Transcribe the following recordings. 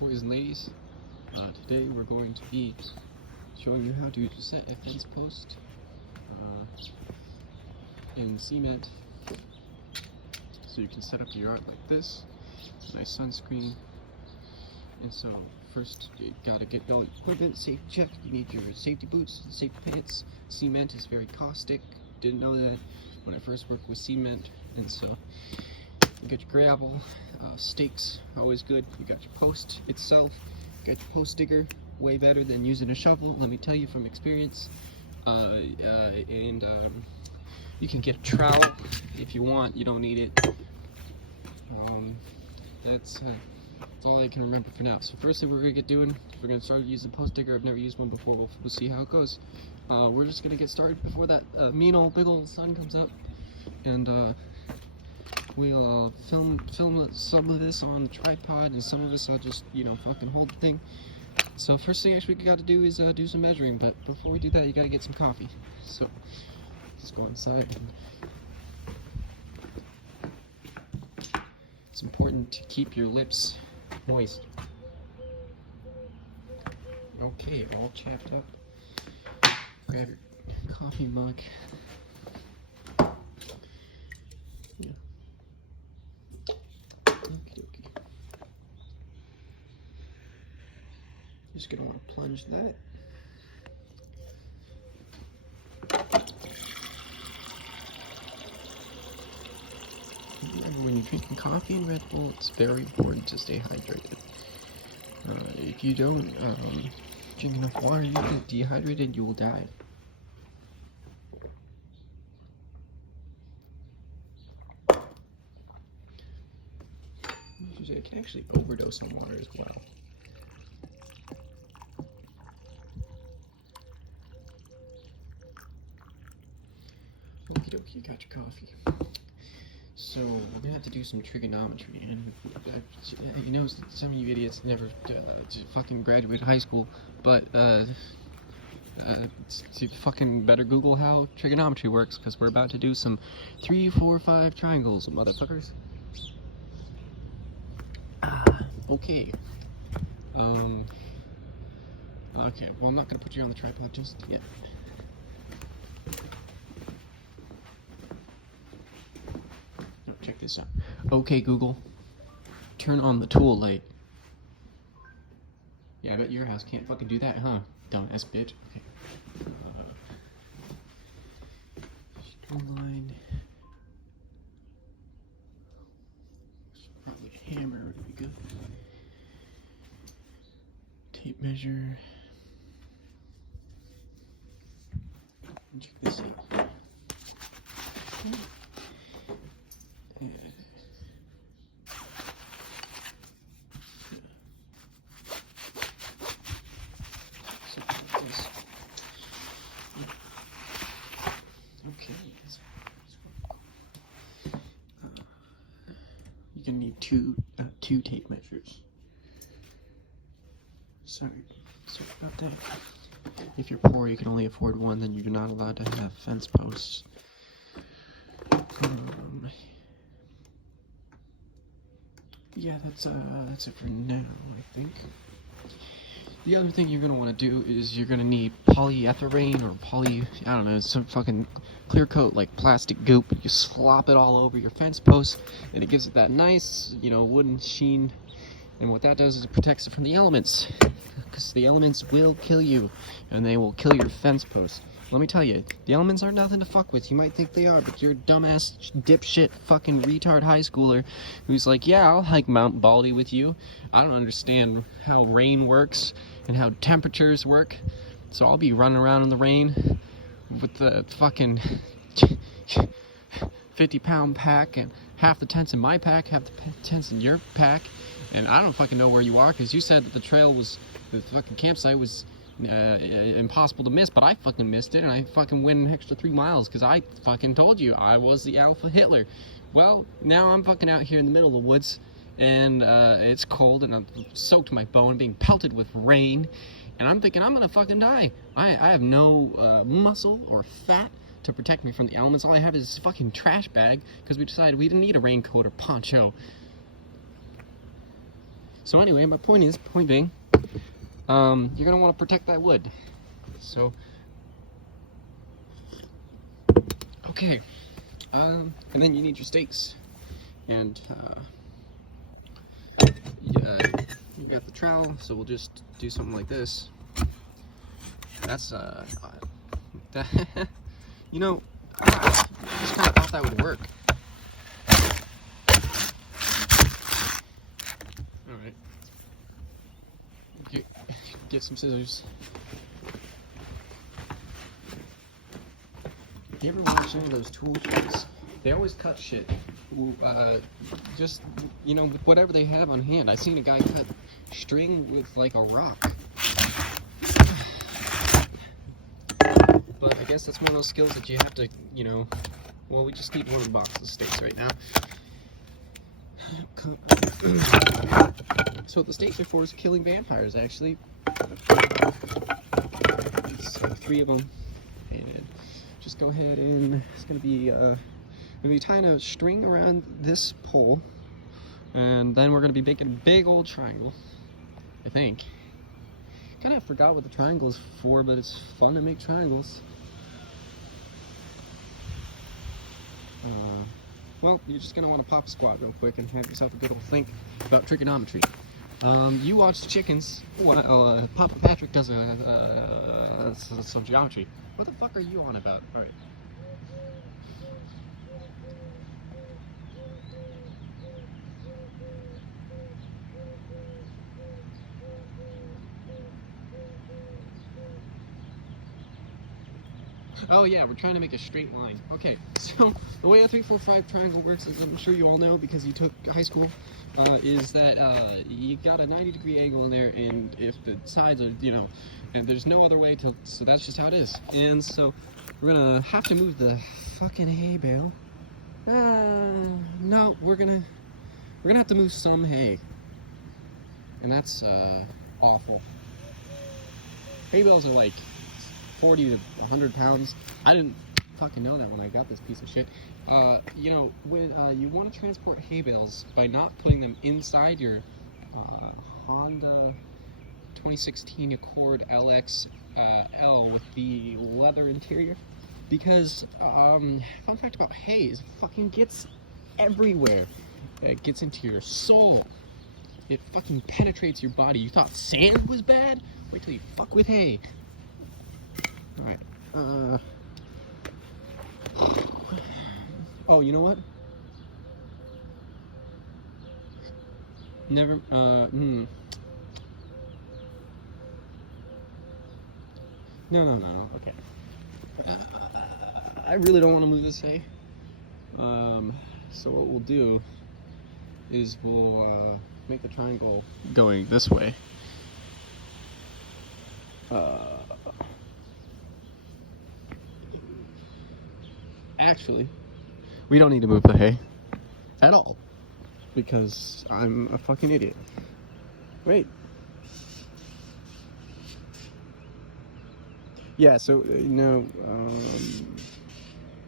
boys and ladies. Today we're going to be showing you how to set a fence post in cement, so you can set up your art like this. Nice sunscreen. And so first you gotta get all your equipment, safety check. You need your safety boots and safety pants. Cement is very caustic. Didn't know that when I first worked with cement. And so you got your gravel, stakes, always good. You got your post itself, you got your post digger, way better than using a shovel, let me tell you from experience. You can get a trowel if you want, you don't need it. That's all I can remember for now. So first thing we're gonna get doing, we're gonna start using post digger. I've never used one before, we'll see how it goes. We're just gonna get started before that mean old big old sun comes up, and we'll film some of this on the tripod, and some of this I'll just, fucking hold the thing. So first thing actually we got to do is do some measuring, but before we do that, you gotta get some coffee. So let's go inside. It's important to keep your lips moist. Okay, all chapped up. Grab your coffee mug. Yeah. Okey-dokey. Just gonna want to plunge that. Remember, when you're drinking coffee and Red Bull, it's very important to stay hydrated. If you don't drink enough water, you get dehydrated, you will die. I can actually overdose on water as well. Okie dokie, you got your coffee. So we're gonna have to do some trigonometry, and some of you idiots never fucking graduated high school, but you fucking better Google how trigonometry works, because we're about to do some 3, 4, 5 triangles, motherfuckers. Okay. Okay, well, I'm not gonna put you on the tripod just yet. No, check this out. Okay, Google, turn on the tool light. Yeah, I bet your house can't fucking do that, huh? Dumbass bitch. Okay. Straight line. Probably a hammer would be good. Tape measure. Check this out. Okay. You're gonna need two tape measures. Sorry about that. If you're poor, you can only afford one, then you're not allowed to have fence posts. Yeah, that's it for now, I think. The other thing you're gonna want to do is you're gonna need polyethylene or I don't know, some fucking clear coat like plastic goop. You slop it all over your fence post, and it gives it that nice, wooden sheen. And what that does is it protects it from the elements, because the elements will kill you, and they will kill your fence post. Let me tell you, the elements are nothing to fuck with. You might think they are, but you're a dumbass, dipshit, fucking retard high schooler who's like, yeah, I'll hike Mount Baldy with you. I don't understand how rain works and how temperatures work, so I'll be running around in the rain with the fucking 50-pound pack, and half the tents in my pack, half the tents in your pack. And I don't fucking know where you are, because you said that the fucking campsite was impossible to miss, but I fucking missed it, and I fucking went an extra 3 miles, because I fucking told you I was the Alpha Hitler. Well, now I'm fucking out here in the middle of the woods, and it's cold, and I'm soaked to my bone, being pelted with rain, and I'm thinking I'm gonna fucking die. I have no muscle or fat to protect me from the elements. All I have is this fucking trash bag, because we decided we didn't need a raincoat or poncho. So anyway, my point being, you're gonna want to protect that wood. So, okay, and then you need your stakes, and yeah, you got the trowel. So we'll just do something like this. That's that, you know, I just kind of thought that would work. All right, get some scissors. You ever watch some of those tool shows? They always cut shit. Just, you know, with whatever they have on hand. I seen a guy cut string with like a rock. But I guess that's one of those skills that you have to, you know. Well, we just need one of the boxes of stakes right now. So what the stakes are for is killing vampires, actually. So 3 of them. And just go ahead and it's gonna be tying a string around this pole, and then we're gonna be making a big old triangle. I think. Kind of forgot what the triangle is for, but it's fun to make triangles. Well, you're just gonna want to pop a squat real quick and have yourself a good old think about trigonometry. You watch the chickens while Papa Patrick does some geometry. What the fuck are you on about? All right. Oh yeah, we're trying to make a straight line. Okay, so the way a 3-4-5 triangle works, as I'm sure you all know because you took high school, is that you got a 90-degree angle in there, and if the sides are, you know, and there's no other way to, so that's just how it is. And so we're gonna have to move the fucking hay bale. No, we're gonna have to move some hay, and that's awful. Hay bales are like 40 to 100 pounds. I didn't fucking know that when I got this piece of shit. You know, when you want to transport hay bales by not putting them inside your Honda 2016 Accord LX L with the leather interior, because fun fact about hay is it fucking gets everywhere. It gets into your soul. It fucking penetrates your body. You thought sand was bad? Wait till you fuck with hay. Alright, oh, you know what? Never, No, okay. I really don't want to move this hay. So what we'll do is we'll, make the triangle going this way. Actually, we don't need to move the hay at all because I'm a fucking idiot. Wait. Yeah, so no,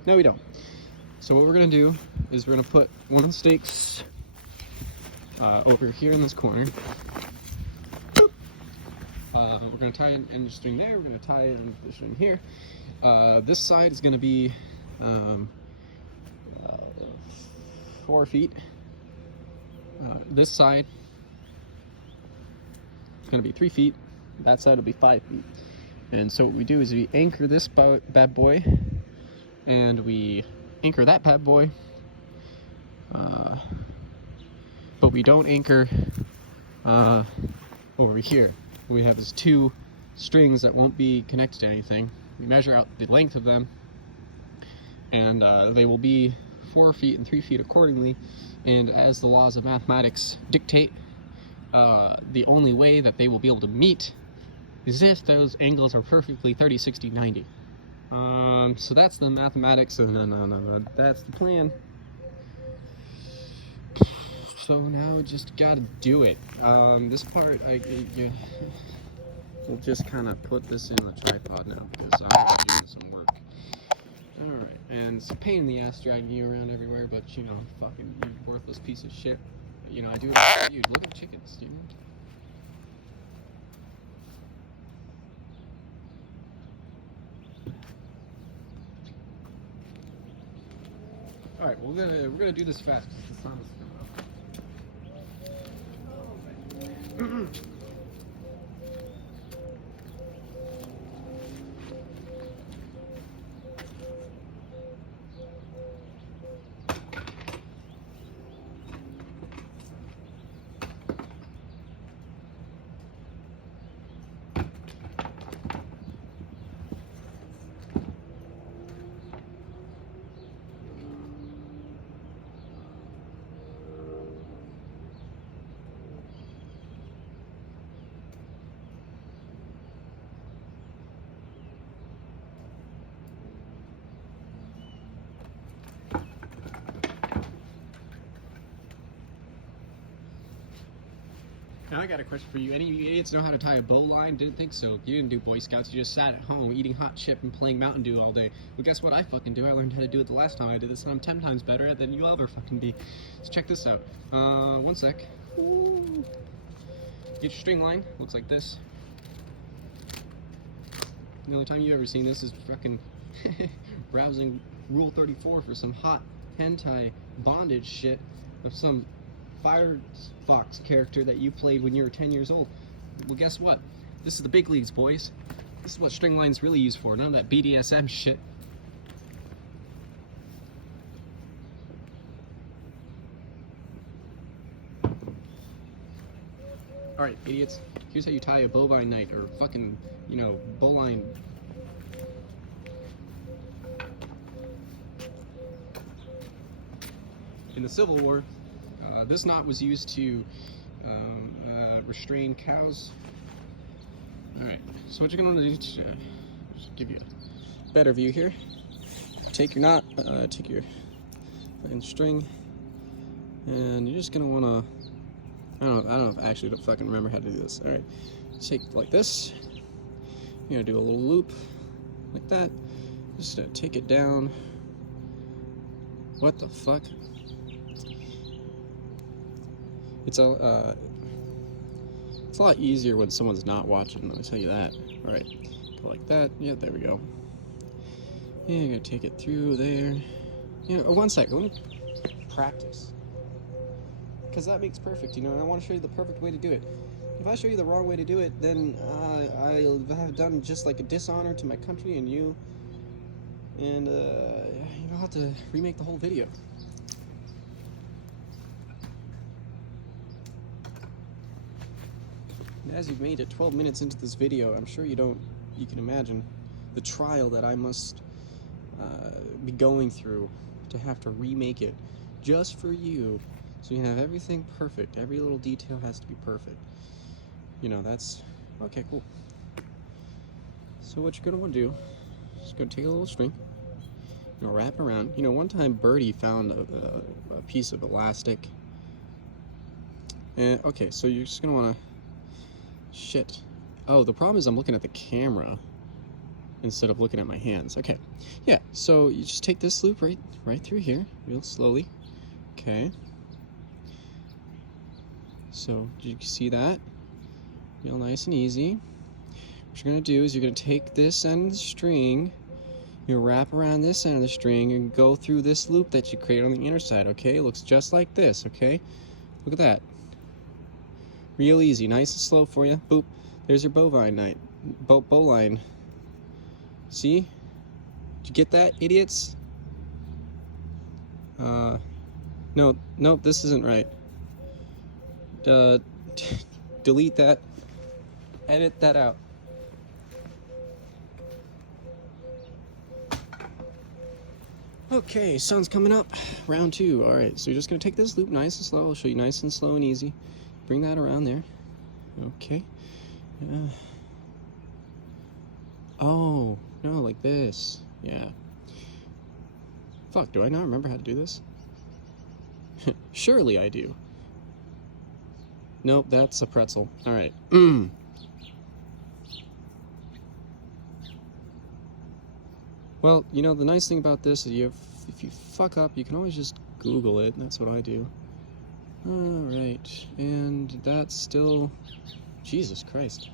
we don't. So what we're gonna do is we're gonna put one of the stakes over here in this corner. We're gonna tie an end string there. We're gonna tie an end string here. This side is gonna be 4 feet. This side is going to be 3 feet. That side will be 5 feet. And so what we do is we anchor this bad boy, and we anchor that bad boy, but we don't anchor over here. What we have is 2 strings that won't be connected to anything. We measure out the length of them, and they will be 4 feet and 3 feet accordingly. And as the laws of mathematics dictate, the only way that they will be able to meet is if those angles are perfectly 30, 60, 90. So that's the mathematics, and that's the plan. So now just gotta do it. This part, we'll just kind of put this in the tripod now because I'm doing some work. Alright, and it's a pain in the ass dragging you around everywhere, but you know, fucking you worthless piece of shit. you know, I do it. Dude, look at chickens, dude. All right, we're gonna do this fast because the sun is coming up. Now I got a question for you. Any of you idiots know how to tie a bow line? Didn't think so. You didn't do Boy Scouts. You just sat at home eating hot chip and playing Mountain Dew all day. Well, guess what I fucking do? I learned how to do it the last time I did this, and I'm 10 times better at it than you'll ever fucking be. So check this out. One sec. Ooh. Get your string line. Looks like this. The only time you've ever seen this is fucking browsing Rule 34 for some hot hentai bondage shit of some Firefox character that you played when you were 10 years old. Well, guess what? This is the big leagues, boys. This is what string line's really used for, none of that BDSM shit. Alright, idiots. Here's how you tie a bovine knight, or fucking, you know, bowline. In the Civil War, this knot was used to restrain cows. Alright, so what you're going to do to just give you a better view here. Take your knot, take your fucking string, and you're just going to want to, I don't know if I actually don't fucking remember how to do this. Alright, take like this. You're going to do a little loop like that. Just going to take it down. What the fuck? It's a lot easier when someone's not watching, I'll tell you that. Alright, go like that. Yeah, there we go. Yeah, I'm gonna take it through there. Yeah, one second, let me practice. Because that makes perfect, you know, and I want to show you the perfect way to do it. If I show you the wrong way to do it, then I'll have done just like a dishonor to my country and you. And, you'll have to remake the whole video. As you've made it 12 minutes into this video, I'm sure you can imagine the trial that I must be going through to have to remake it just for you, so you can have everything perfect. Every little detail has to be perfect. You know, that's okay, cool. So what you're gonna want to do is go take a little string, you know, wrap around. You know, one time Birdie found a piece of elastic, and okay, so you're just gonna want to. Shit. Oh, the problem is I'm looking at the camera instead of looking at my hands. Okay. Yeah, so you just take this loop right through here, real slowly. Okay. So, did you see that? Real nice and easy. What you're going to do is you're going to take this end of the string, you wrap around this end of the string, and go through this loop that you create on the inner side, okay? It looks just like this, okay? Look at that. Real easy, nice and slow for you. Boop. There's your bovine knight. Bowline. See? Did you get that, idiots? No, this isn't right. Delete that. Edit that out. Okay, sun's coming up. Round 2. Alright, so you're just going to take this loop nice and slow. I'll show you nice and slow and easy. Bring that around there. Okay. Oh, no, like this. Yeah. Fuck, do I not remember how to do this? Surely I do. Nope, that's a pretzel. Alright. Well, you know, the nice thing about this is if you fuck up, you can always just Google it. That's what I do. Alright, and that's still... Jesus Christ.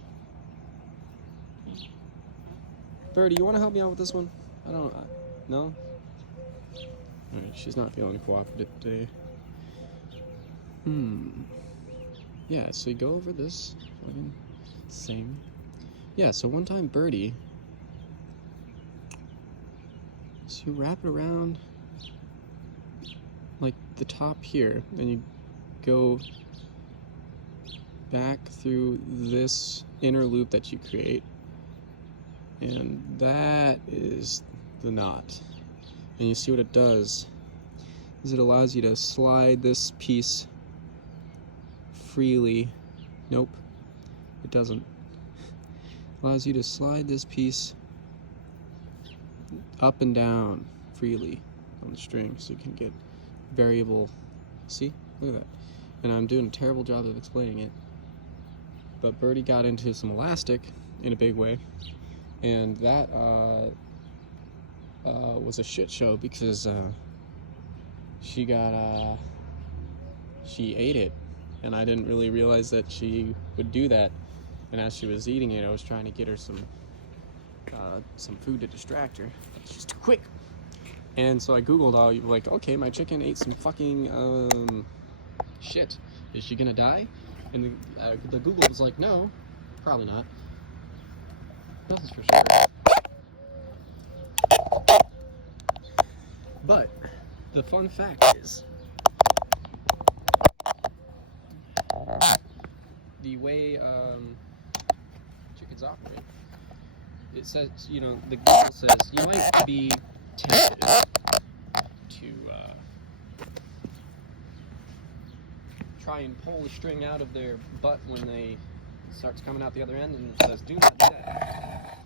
Birdie, you want to help me out with this one? No? Alright, she's not feeling cooperative today. Yeah, so you go over this. Same. Yeah, so one time Birdie... So you wrap it around... like the top here, and you go back through this inner loop that you create, and that is the knot. And you see what it does is it allows you to slide this piece freely. Nope, it doesn't. Allows you to slide this piece up and down freely on the string, so you can get variable. See, look at that. And I'm doing a terrible job of explaining it, but Birdie got into some elastic in a big way, and that was a shit show because she ate it, and I didn't really realize that she would do that. And as she was eating it, I was trying to get her some food to distract her. She's too quick. And so I googled like, okay, my chicken ate some fucking shit. Is she gonna die? And the Google was like, no, probably not. Nothing's for sure. But the fun fact is, the way chickens operate, it says, you know, the Google says you might be tempted to try and pull the string out of their butt when it starts coming out the other end, and it says do not do that.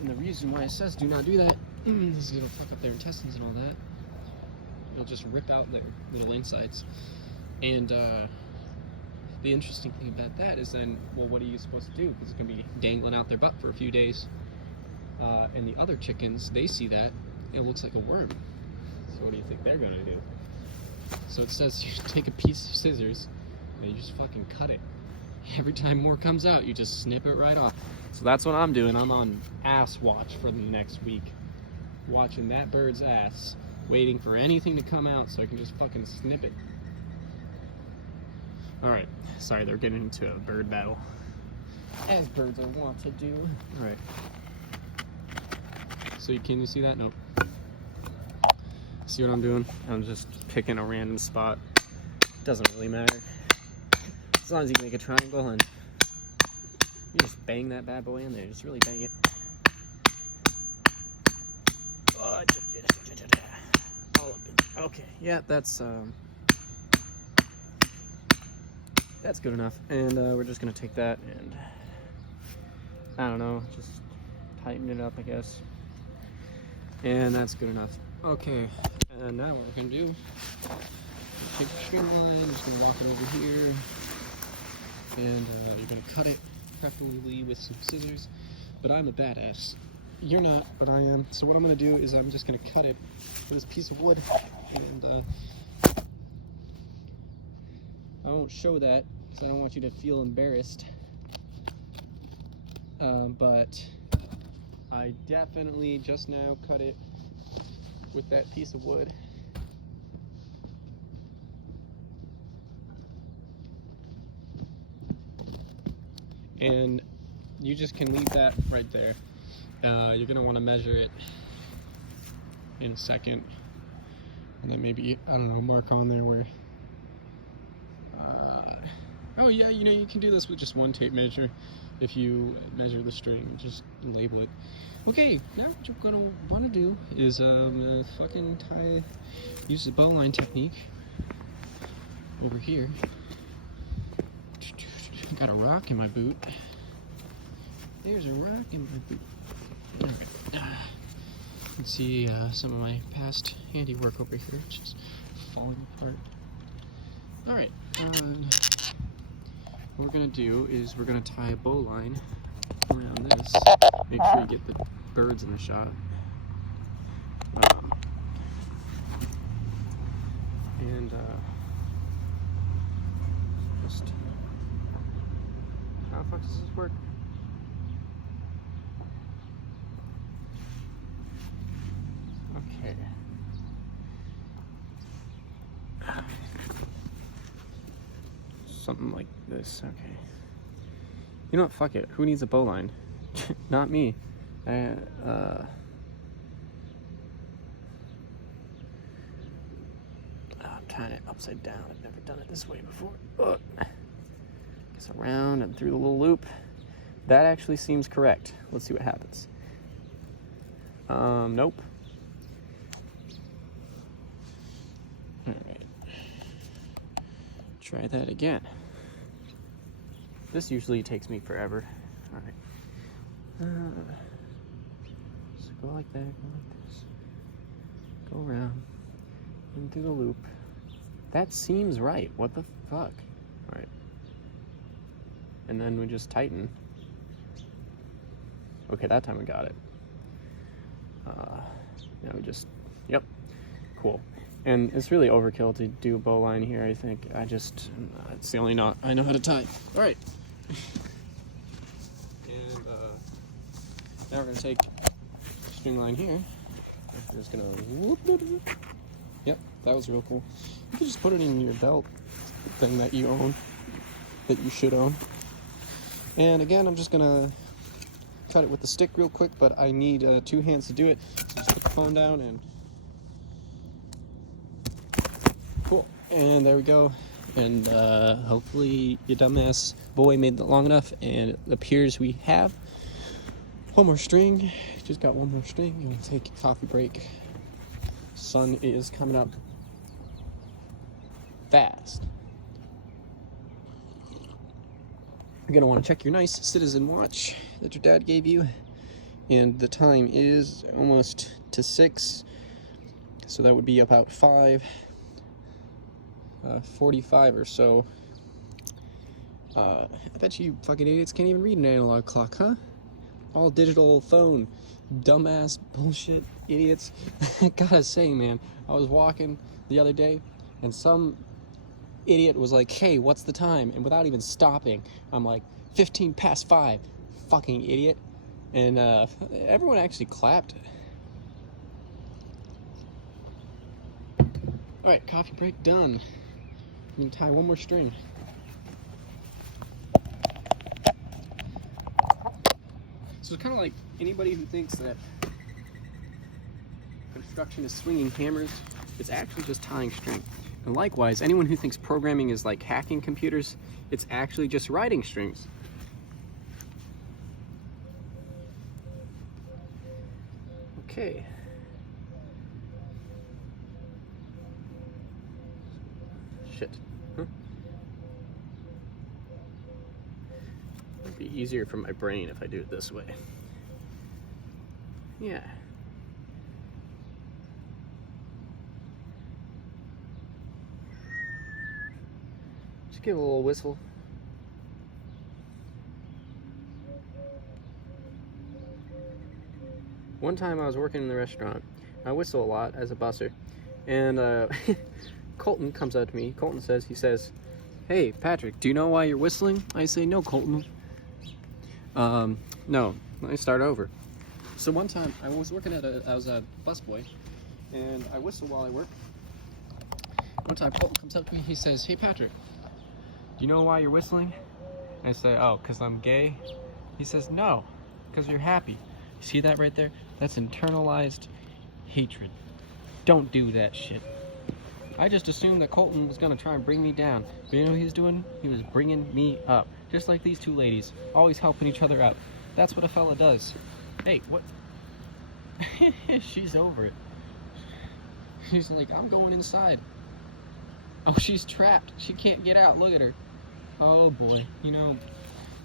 And the reason why it says do not do that is it'll fuck up their intestines and all that. It'll just rip out their little insides. And the interesting thing about that is then, well, what are you supposed to do? Because it's going to be dangling out their butt for a few days. And the other chickens, they see that, it looks like a worm. So what do you think they're going to do? So it says you take a piece of scissors and you just fucking cut it. Every time more comes out, you just snip it right off. So that's what I'm doing. I'm on ass watch for the next week. Watching that bird's ass, waiting for anything to come out so I can just fucking snip it. Alright, sorry, they're getting into a bird battle. As birds are wont to do. Alright. So can you see that? Nope. See what I'm doing? I'm just picking a random spot. Doesn't really matter. As long as you can make a triangle and you just bang that bad boy in there. Just really bang it. All up in. Okay, yeah, that's good enough. And we're just gonna take that and I don't know, just tighten it up, I guess. And that's good enough. Okay, and now what we're gonna do, take the string line, I'm just gonna walk it over here, and you're gonna cut it, preferably with some scissors. But I'm a badass. You're not, but I am. So what I'm gonna do is I'm just gonna cut it with this piece of wood, and I won't show that because I don't want you to feel embarrassed. But I definitely just now cut it with that piece of wood. And you just can leave that right there. You're gonna want to measure it in a second, and then maybe, I don't know, mark on there where oh yeah, you know, you can do this with just one tape measure. If you measure the string, just label it. Okay, now what you're gonna want to do is fucking use the bowline technique over here. Got a rock in my boot. There's a rock in my boot. Alright. Let's see some of my past handiwork over here, just falling apart. Alright. What we're gonna do is we're gonna tie a bowline around this. Make sure you get the birds in the shot. And just... How the fuck does this work? Okay. Something like this, okay. You know what, fuck it. Who needs a bowline? Not me. I'm tying it upside down. I've never done it this way before. Ugh. Gets around and through the little loop. That actually seems correct. Let's see what happens. Nope. Alright. Try that again. This usually takes me forever. Alright. So go like that, go like this. Go around. Into the loop. That seems right. What the fuck? Alright. And then we just tighten. Okay, that time we got it. Now we just, yep, cool. And it's really overkill to do a bowline here, I think. It's the only knot I know how to tie. All right. And now we're gonna take string line here. I'm just gonna whoop, whoop, whoop. Yep, that was real cool. You can just put it in your belt thing that you own, that you should own. And again, I'm just gonna cut it with the stick real quick, but I need 2 hands to do it. So just put the phone down and cool. And there we go. And hopefully your dumbass boy made it long enough, and it appears we have one more string. Just got one more string. I'm gonna take a coffee break. Sun is coming up fast. You're gonna want to check your nice Citizen watch that your dad gave you, and the time is almost to 6, so that would be about 5:45 or so. I bet you fucking idiots can't even read an analog clock, huh? All digital phone, dumbass bullshit idiots. I gotta say, man, I was walking the other day, and some idiot was like, hey, what's the time? And without even stopping, I'm like, 15 past 5, fucking idiot. And everyone actually clapped. All right, coffee break done. I'm gonna tie one more string. So it's kind of like anybody who thinks that construction is swinging hammers, it's actually just tying string. And likewise, anyone who thinks programming is like hacking computers, it's actually just writing strings. Okay. Shit. Huh? It'd be easier for my brain if I do it this way. Yeah. Just give a little whistle. One time I was working in the restaurant. I whistle a lot as a busser. And Colton comes up to me. Colton says, hey, Patrick, do you know why you're whistling? I say, no, Colton. No, let me start over. So one time I was working I was a busboy, and I whistle while I work. One time Colton comes up to me, he says, hey, Patrick, do you know why you're whistling? I say, oh, 'cause I'm gay? He says, no, 'cause you're happy. See that right there? That's internalized hatred. Don't do that shit. I just assumed that Colton was gonna try and bring me down. But you know what he was doing? He was bringing me up. Just like these two ladies, always helping each other out. That's what a fella does. Hey, what? She's over it. She's like, I'm going inside. Oh, she's trapped. She can't get out. Look at her. Oh boy. You know,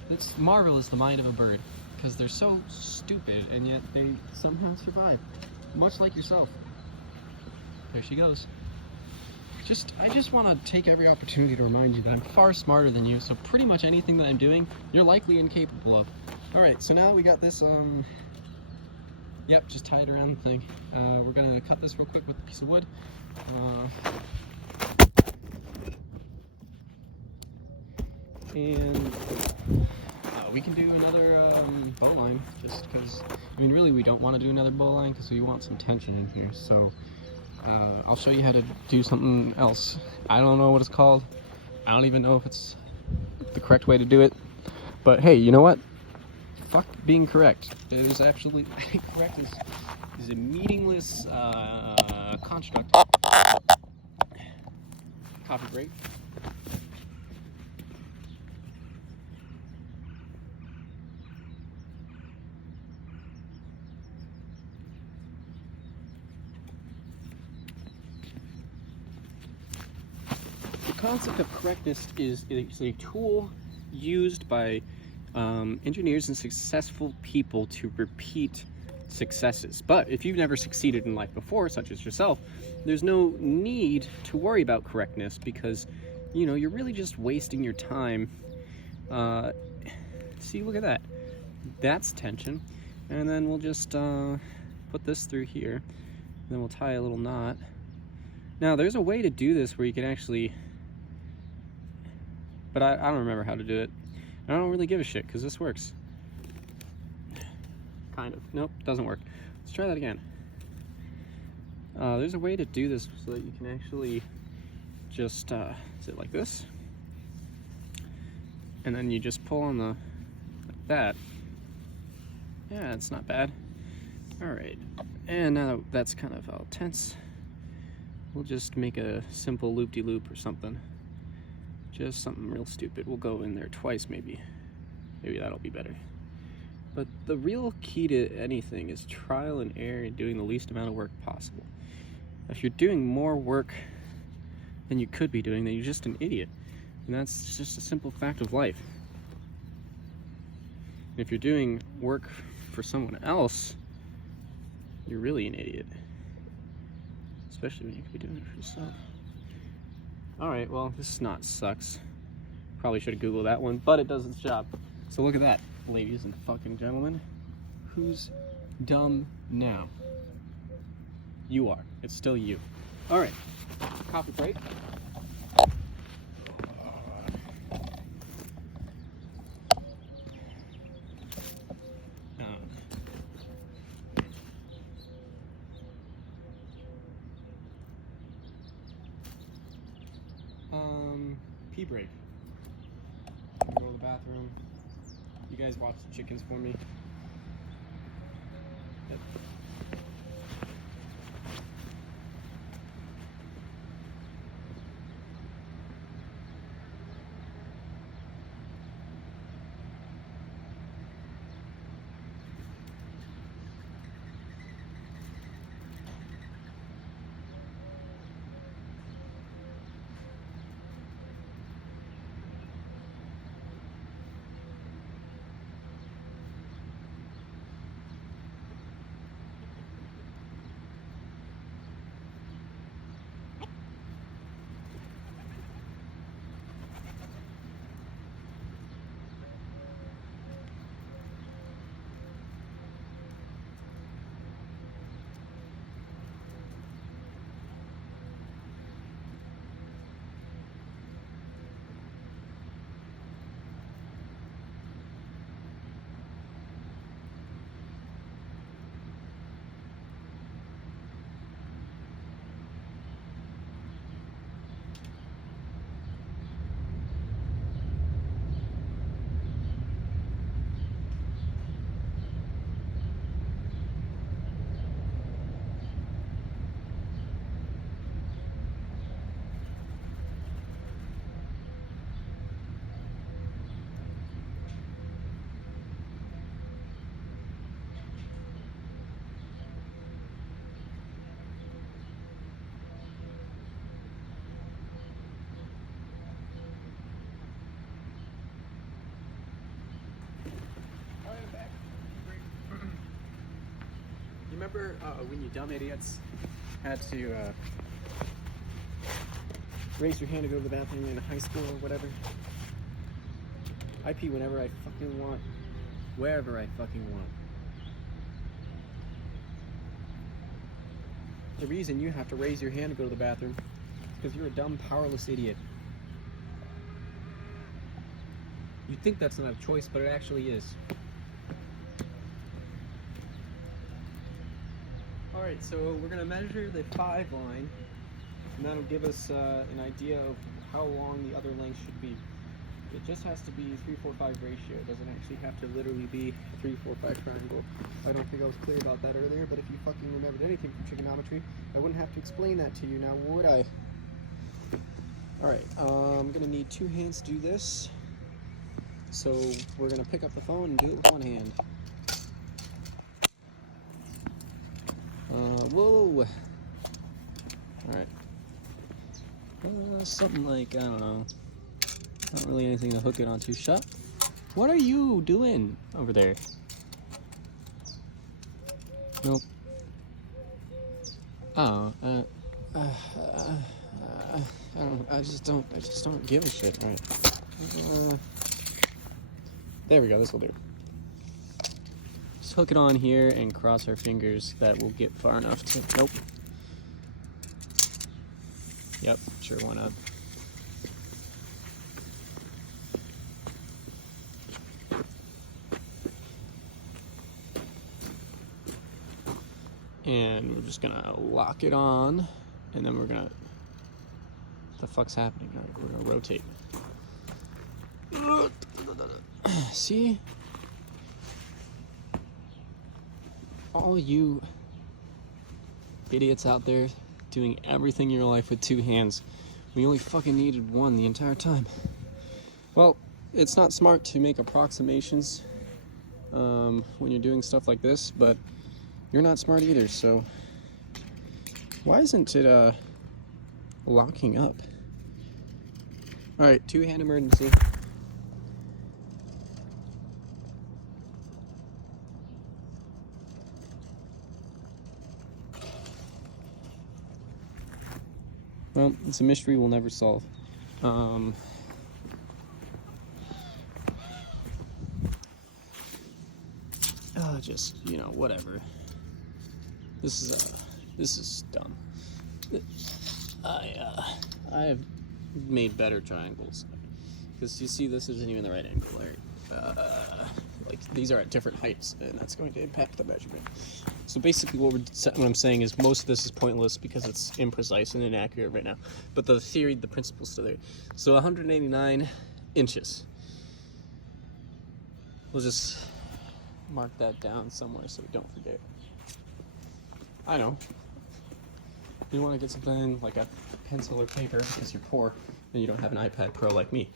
it's marvelous, the mind of a bird. Because they're so stupid, and yet they somehow survive. Much like yourself. There she goes. I just want to take every opportunity to remind you that I'm far smarter than you, so pretty much anything that I'm doing, you're likely incapable of. Alright, so now we got this, yep, just tie it around the thing. We're gonna cut this real quick with a piece of wood. And we can do another bowline, just because, I mean, really we don't want to do another bowline because we want some tension in here. So I'll show you how to do something else. I don't know what it's called. I don't even know if it's the correct way to do it. But hey, you know what? Fuck being correct. There's actually, correct is a meaningless construct. Coffee break. The concept of correctness is a tool used by engineers and successful people to repeat successes. But if you've never succeeded in life before, such as yourself, there's no need to worry about correctness because, you know, you're really just wasting your time. See, look at that. That's tension. And then we'll just put this through here. And then we'll tie a little knot. Now, there's a way to do this where you can actually... But I don't remember how to do it. I don't really give a shit because this works. Kind of. Nope, doesn't work. Let's try that again. There's a way to do this so that you can actually just sit like this. And then you just pull on the, like that. Yeah, it's not bad. Alright. And now that that's kind of all tense, we'll just make a simple loop-de-loop or something. Just something real stupid. We'll go in there twice, maybe. Maybe that'll be better. But the real key to anything is trial and error and doing the least amount of work possible. If you're doing more work than you could be doing, then you're just an idiot. And that's just a simple fact of life. And if you're doing work for someone else, you're really an idiot. Especially when you could be doing it for yourself. Alright, well, this knot sucks. Probably should have Googled that one, but it does its job. So look at that, ladies and fucking gentlemen. Who's dumb now? You are. It's still you. Alright, coffee break. Pee break. Go to the bathroom. You guys watch the chickens for me. Yep. Remember when you dumb idiots had to raise your hand to go to the bathroom in high school or whatever? I pee whenever I fucking want, wherever I fucking want. The reason you have to raise your hand to go to the bathroom is because you're a dumb, powerless idiot. You'd think that's not a choice, but it actually is. Alright, so we're going to measure the 5 line, and that'll give us an idea of how long the other length should be. It just has to be 3-4-5 ratio. It doesn't actually have to literally be a 3-4-5 triangle. I don't think I was clear about that earlier, but if you fucking remembered anything from trigonometry, I wouldn't have to explain that to you now, would I? Alright, I'm going to need 2 hands to do this. So we're going to pick up the phone and do it with 1 hand. Whoa! Alright. Something like, I don't know. Not really anything to hook it onto. Shut. What are you doing over there? Nope. Oh, I just don't give a shit. All right. There we go. This will do. Just hook it on here and cross our fingers that we'll get far enough to. Nope. Yep. Sure. Why not? And we're just gonna lock it on, and then we're gonna. What the fuck's happening? All right, we're gonna rotate. See? All you idiots out there doing everything in your life with 2 hands. We only fucking needed 1 the entire time. Well, it's not smart to make approximations when you're doing stuff like this, but you're not smart either, so why isn't it locking up? Alright, 2-hand emergency. Well, it's a mystery we'll never solve. Just, you know, whatever. This is dumb. I have made better triangles. Because you see, this isn't even the right angle, right? Like, these are at different heights, and that's going to impact the measurement. So basically what I'm saying is most of this is pointless because it's imprecise and inaccurate right now. But the theory, the principle's still there. So 189 inches. We'll just mark that down somewhere so we don't forget. I know. You want to get something like a pencil or paper because you're poor and you don't have an iPad Pro like me.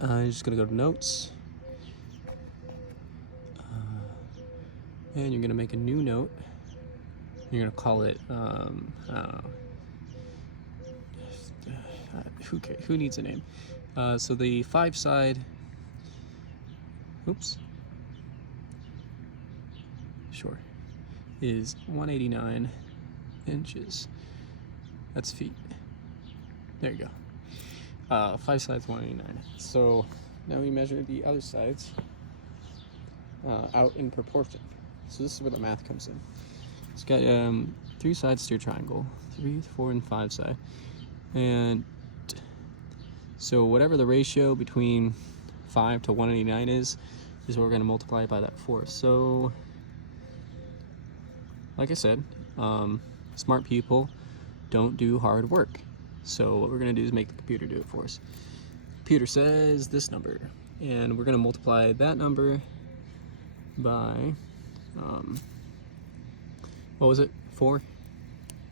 I'm just gonna go to notes, and you're gonna make a new note. You're gonna call it who needs a name? So the 5 side. Oops. Sure. Is 189 inches. That's feet. There you go. 5 sides, 189. So now we measure the other sides out in proportion. So this is where the math comes in. It's got 3 sides to your triangle, 3, 4, and 5 side, and so whatever the ratio between 5 to 189 is what we're going to multiply by that 4. So, like I said, smart people don't do hard work. So what we're going to do is make the computer do it for us. Computer says this number, and we're going to multiply that number by, what was it, 4?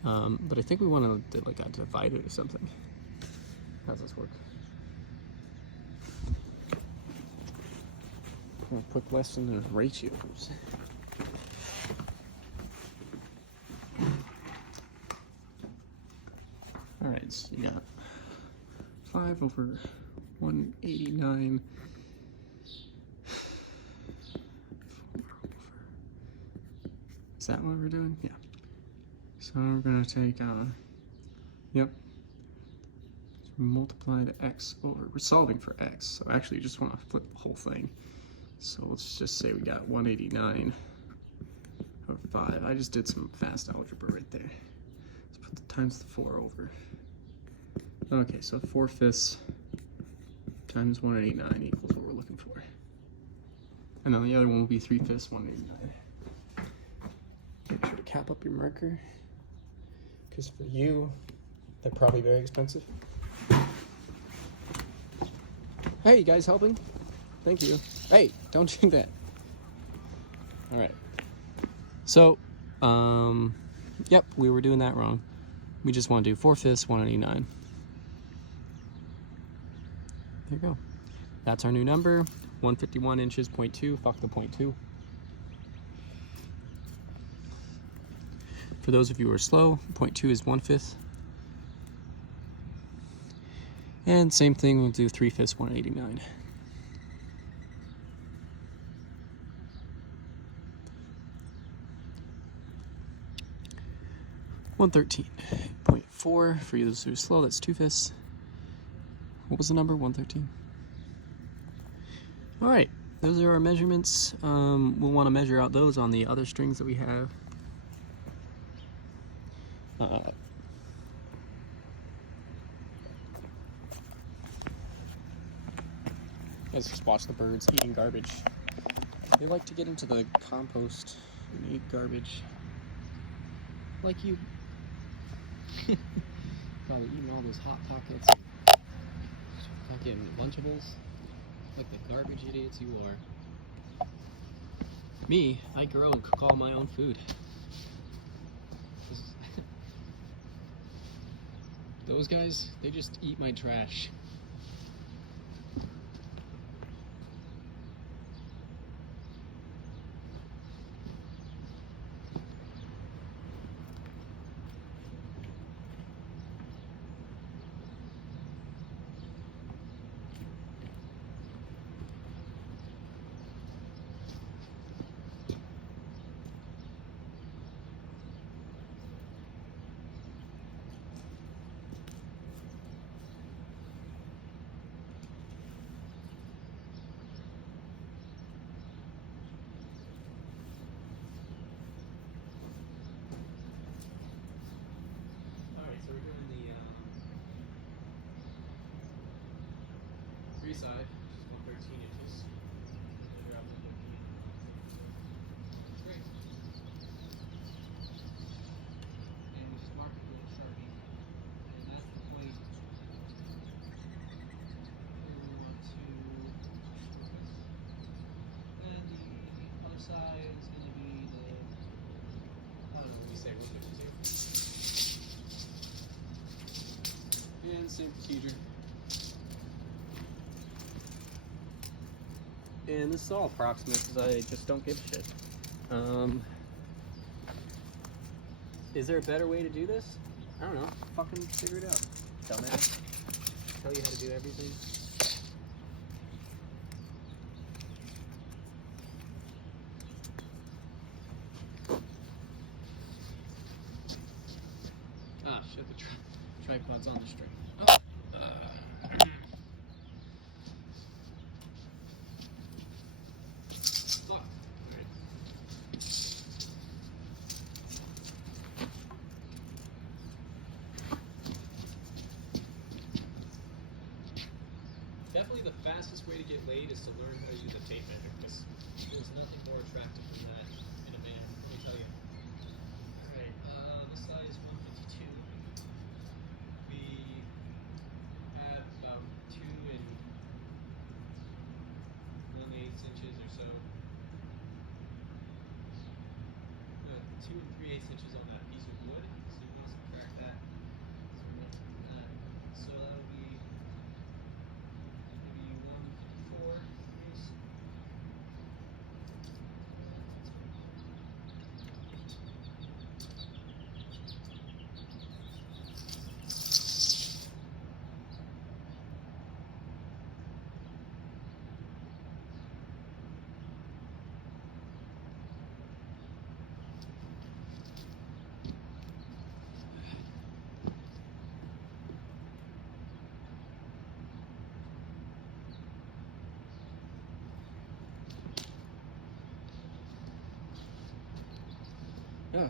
But I think we want to like divide it or something. How does this work? A quick lesson in ratios. Alright, so you got 5 over 189. Is that what we're doing? Yeah. So we're going to take, yep, multiply the x over, we're solving for x, so actually you just want to flip the whole thing. So let's just say we got 189 5. I just did some fast algebra right there. Let's put the times the 4 over. Okay, so 4/5 times 189 equals what we're looking for. And then the other one will be 3/5 189. Make sure to cap up your marker, because for you, they're probably very expensive. Hey, you guys helping? Thank you. Hey, don't do that. All right. So, yep, we were doing that wrong. We just want to do 4/5 189. There you go. That's our new number. 151 inches, 0.2. Fuck the 0.2. For those of you who are slow, 0.2 is 1/5. And same thing, we'll do 3/5 189. $113.4 for those who are slow. That's 2/5. What was the number? 113. All right, those are our measurements. We'll want to measure out those on the other strings that we have. Let's just watch the birds eating garbage. They like to get into the compost and eat garbage. Like you. Probably eating all those Hot Pockets. Fucking Lunchables. Like the garbage idiots you are. Me, I grow and cook all my own food. Those guys, they just eat my trash. So we're doing the free side, which is 113 inches. Measure out to 15. That's great. And we just mark it with a Sharpie. And that's the point we want to focus. And the other side is going to be the, I don't know what you say, 152. And same procedure. And this is all approximate because I just don't give a shit. Is there a better way to do this? I don't know. Fucking figure it out. Dumbass. Tell you how to do everything. Ah, shit, the tripod's on the string. Oh. Fuck. Alright. Definitely the fastest way to get laid is to learn how to use a tape measure, because there's nothing more attractive than that in a man, let me tell you. Alright, this side is 152. We have about 2 and 1/8 inches or so. 2 and 3/8 inches on that piece of wood, so you want to subtract that. So that would be maybe 154 degrees. Yeah,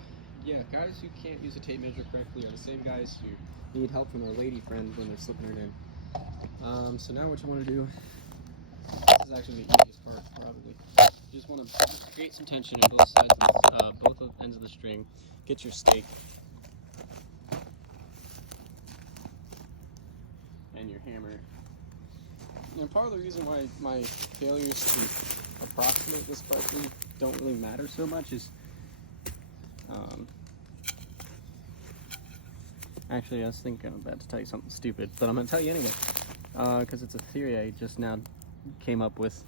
guys who can't use a tape measure correctly are the same guys who need help from their lady friend when they're slipping it in. So now what you want to do, this is actually the easiest part, probably. You just want to create some tension in both sides, both ends of the string. Get your stake and your hammer. And part of the reason why my failures to approximate this correctly don't really matter so much is, actually I was thinking I'm about to tell you something stupid, but I'm going to tell you anyway, because it's a theory I just now came up with,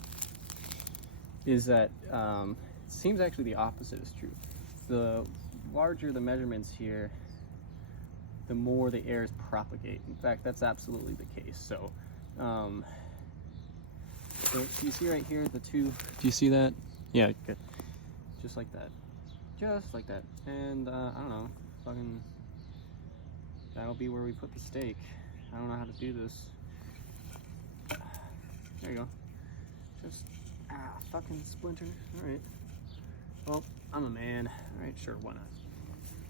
is that it seems actually the opposite is true. The larger the measurements here, the more the airs propagate. In fact, that's absolutely the case. So, so you see right here the two, do you see that? Yeah, good. Just like that. Just like that. And I don't know, fucking, that'll be where we put the stake. I don't know how to do this. There you go. Just, fucking splinter. Alright. Well, I'm a man. Alright, sure, why not?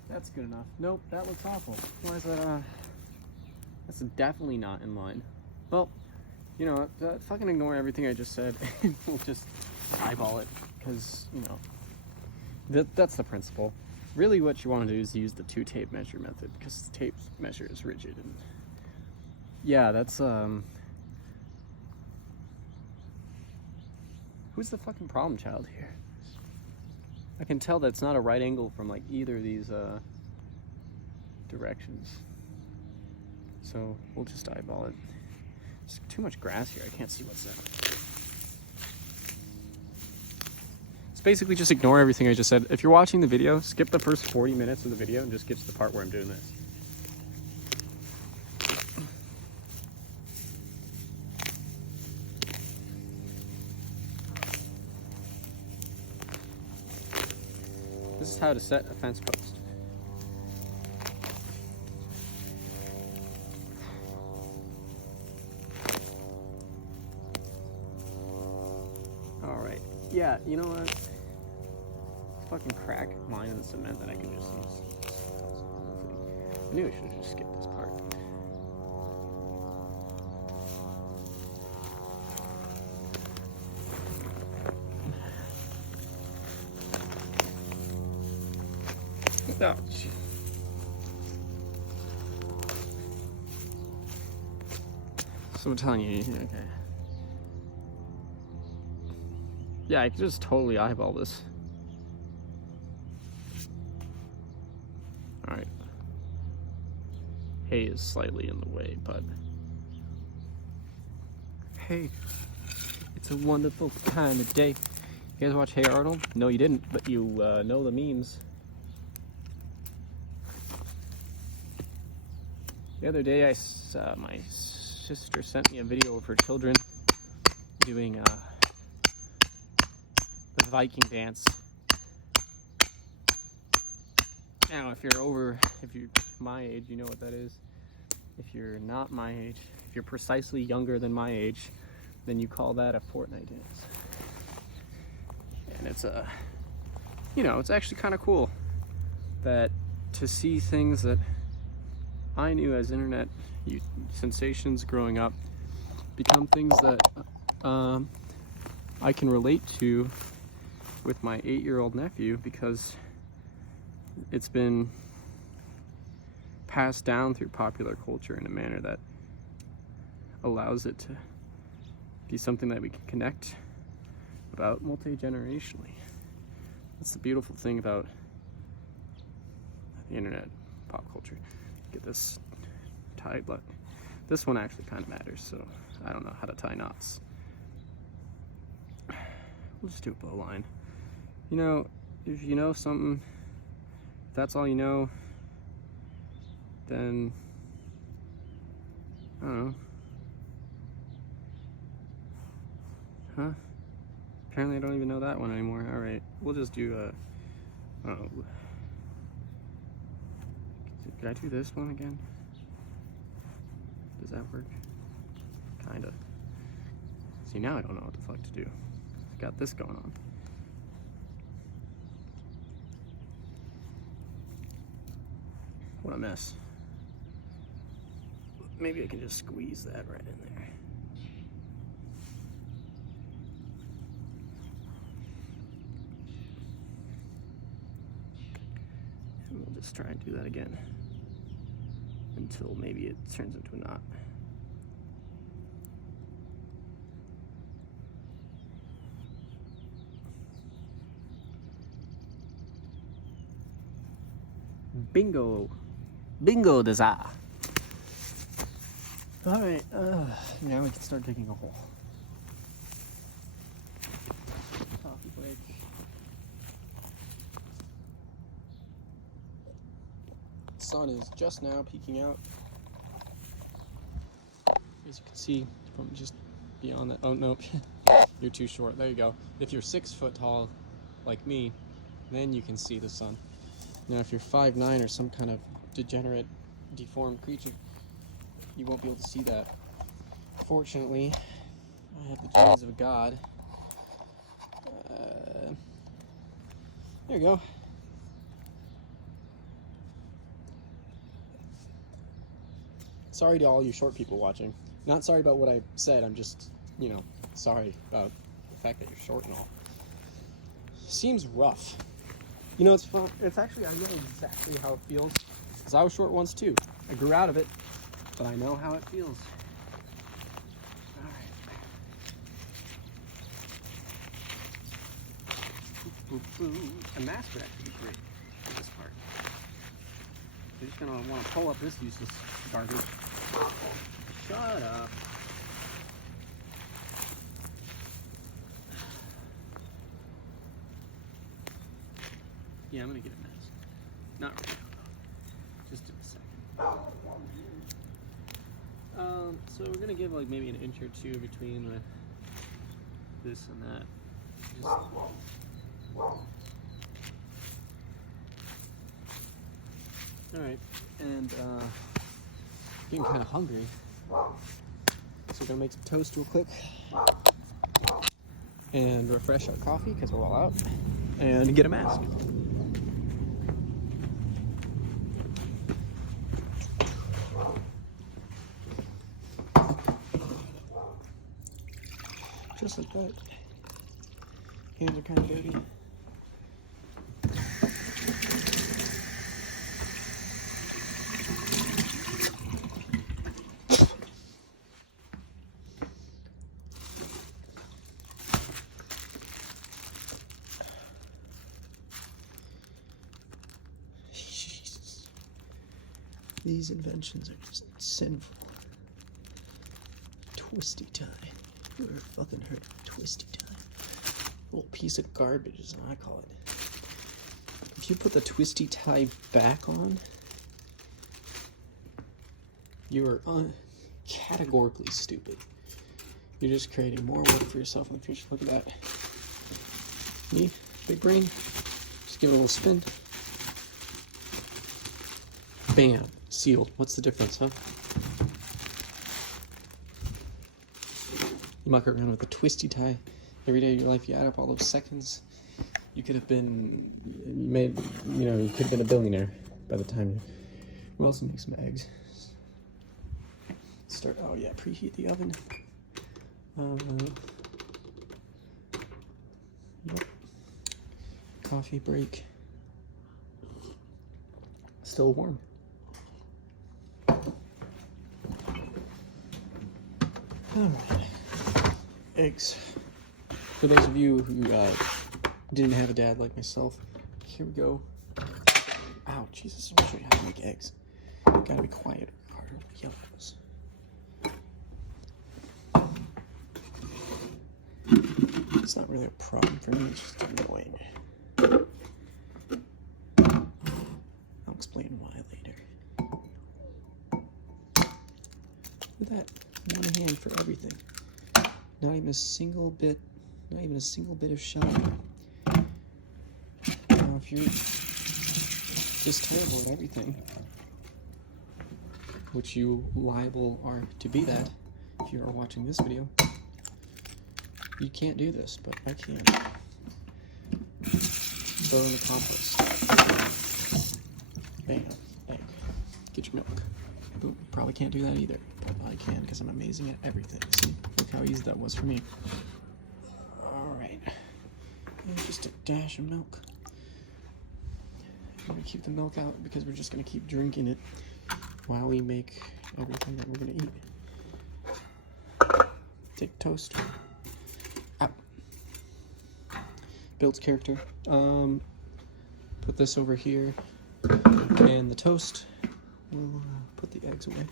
That's good enough. Nope, that looks awful. Why is that, that's definitely not in line. Well, you know what, fucking ignore everything I just said, and we'll just eyeball it, because, you know, that's the principle. Really what you want to do is use the 2 tape measure method, because the tape measure is rigid, and yeah, that's, who's the fucking problem child here? I can tell that it's not a right angle from like either of these directions. So we'll just eyeball it. There's too much grass here, I can't see what's there. It's basically just ignore everything I just said. If you're watching the video, skip the first 40 minutes of the video and just get to the part where I'm doing this. This is how to set a fence post. Alright, yeah, you know what? Fucking crack line in the cement that I can just use. I knew I should have just skipped this part. Oh, shit. So I'm telling you, okay. Yeah, I could just totally eyeball this. Alright. Hay is slightly in the way, but hey, it's a wonderful kind of day. You guys watch Hey Arnold? No, you didn't, but you know the memes. The other day, my sister sent me a video of her children doing the Viking dance. Now, if you're my age, you know what that is. If you're not my age, if you're precisely younger than my age, then you call that a Fortnite dance. And it's you know, it's actually kind of cool that to see things that I knew as internet sensations growing up become things that I can relate to with my 8-year-old nephew, because it's been passed down through popular culture in a manner that allows it to be something that we can connect about multi-generationally. That's the beautiful thing about the internet, pop culture. Get this tied, but this one actually kind of matters, so I don't know how to tie knots. We'll just do a bow line. You know, if you know something, if that's all you know, then I don't know. Huh? Apparently I don't even know that one anymore. Alright, we'll just do I don't know. Did I do this one again? Does that work? Kinda. See, now I don't know what the fuck to do. I've got this going on. What a mess. Maybe I can just squeeze that right in there. And we'll just try and do that again until maybe it turns into a knot. Bingo! Bingo da za! Alright, now we can start digging a hole. Coffee break. The sun is just now peeking out. As you can see from just beyond that. Oh, no, you're too short. There you go. If you're 6 foot tall, like me, then you can see the sun. Now, if you're 5'9" or some kind of degenerate, deformed creature, you won't be able to see that. Fortunately, I have the genes of God. There you go. Sorry to all you short people watching. Not sorry about what I said, I'm just, you know, sorry about the fact that you're short and all. Seems rough. You know, it's fun. It's actually, I know exactly how it feels. Because I was short once too. I grew out of it, but I know how it feels. Alright. A mask would actually be great for this part. You're just going to want to pull up this useless garbage. Shut up. Yeah, I'm gonna get a mask. Not right now, though. Just in a second. So we're gonna give like maybe an inch or two between this and that. Alright, and getting kind of hungry. So we're gonna make some toast real quick. And refresh our coffee because we're all out. And get a mask. Just like that. Hands are kind of dirty. Jesus. These inventions are just sinful. Twisty tie. You ever fucking heard of twisty tie? Little piece of garbage is what I call it. If you put the twisty tie back on, you are categorically stupid. You're just creating more work for yourself in the future. Look at that. Me, big brain, just give it a little spin. Bam, sealed. What's the difference, huh? You muck around with a twisty tie every day of your life, you add up all those seconds, you could have been you could have been a billionaire by the time you... We'll also make some eggs. Preheat the oven. Yep. Coffee break. Still warm. Alright. Eggs. For those of you who didn't have a dad like myself, here we go. Ow, Jesus, I'm gonna show you how to make eggs. Gotta be quiet, Ricardo. Yell at us. It's not really a problem for me, it's just annoying. I'll explain why later. Look at that. One hand for everything. Not even a single bit of shell. Now, if you're just terrible at everything, which you liable are to be that, if you are watching this video, you can't do this, but I can. Throw in the compost. Bam, egg. Get your milk. Boom. Probably can't do that either, but I can because I'm amazing at everything. See? Look how easy that was for me. Alright. Just a dash of milk. I'm gonna keep the milk out because we're just gonna keep drinking it while we make everything that we're gonna eat. Take toast. Out. Builds character. Put this over here. And the toast. We'll put the eggs away.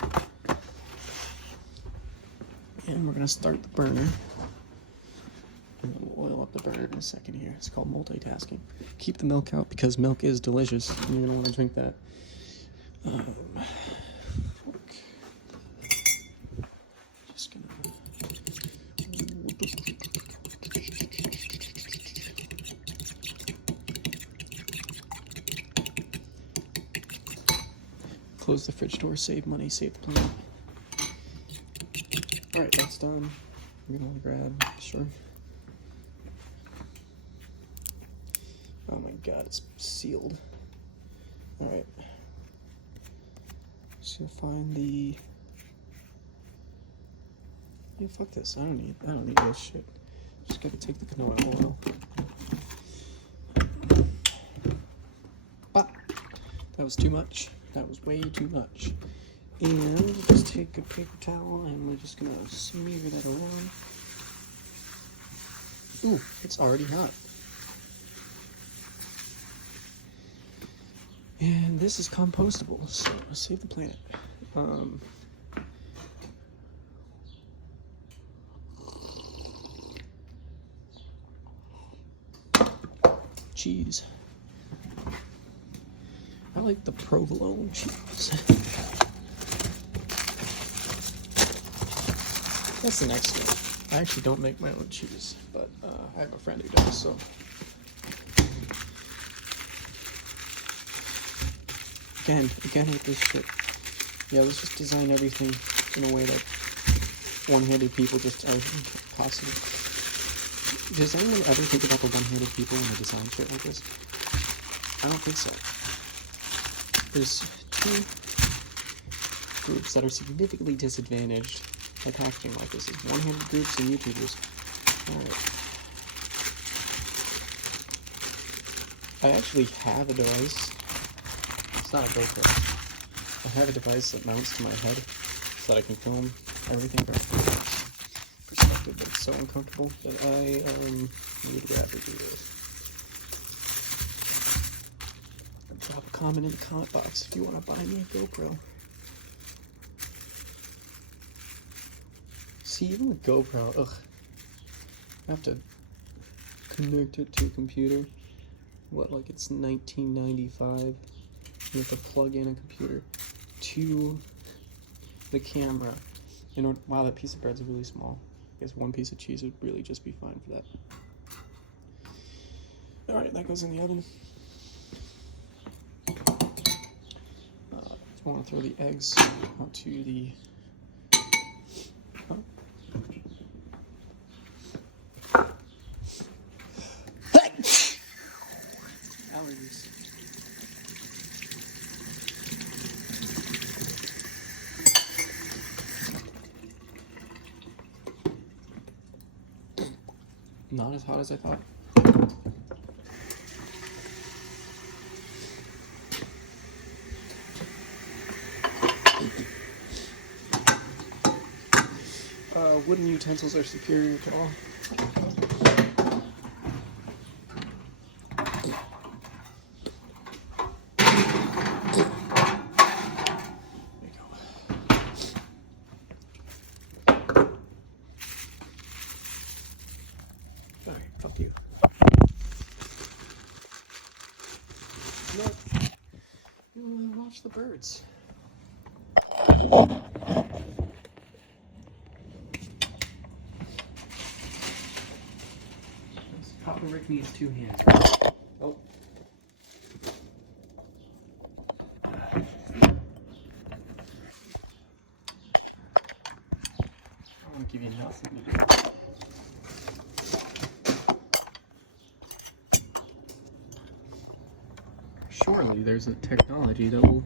And we're gonna start the burner. And then we'll oil up the burner in a second here. It's called multitasking. Keep the milk out because milk is delicious. And you're gonna want to drink that. Just gonna. Close the fridge door, save money, save the planet. Alright, that's done. We're gonna grab, sure. Oh my god, it's sealed. Alright. Just gonna find the. Yeah, fuck this. I don't need this shit. Just gotta take the canola oil. Ah! That was too much. That was way too much. And just take a paper towel and we're just gonna smear that around. Ooh, it's already hot. And this is compostable, so save the planet. Cheese. I like the provolone cheese. That's the next one. I actually don't make my own cheese, but I have a friend who does, so. Again with this shit. Yeah, let's just design everything in a way that one-handed people just are possible. Does anyone ever think about the one-handed people when they design shit like this? I don't think so. There's two groups that are significantly disadvantaged by packaging like this. It's one-handed groups and YouTubers. Alright. I actually have a device. It's not a GoPro. I have a device that mounts to my head so that I can film everything from a perspective, but it's so uncomfortable that I would rather do this. Drop a comment in the comment box if you want to buy me a GoPro. See, even with GoPro, ugh. I have to connect it to a computer. What, like it's 1995? You have to plug in a computer to the camera. Wow, that piece of bread's really small. I guess one piece of cheese would really just be fine for that. Alright, that goes in the oven. I want to throw the eggs out to the. Oh. Allergies. Not as hot as I thought. Wooden utensils are superior to all. Alright, fuck you. Look. Watch the birds. Papa Rick needs two hands. Oh. I'm gonna give you nothing to do. Surely there's a technology that will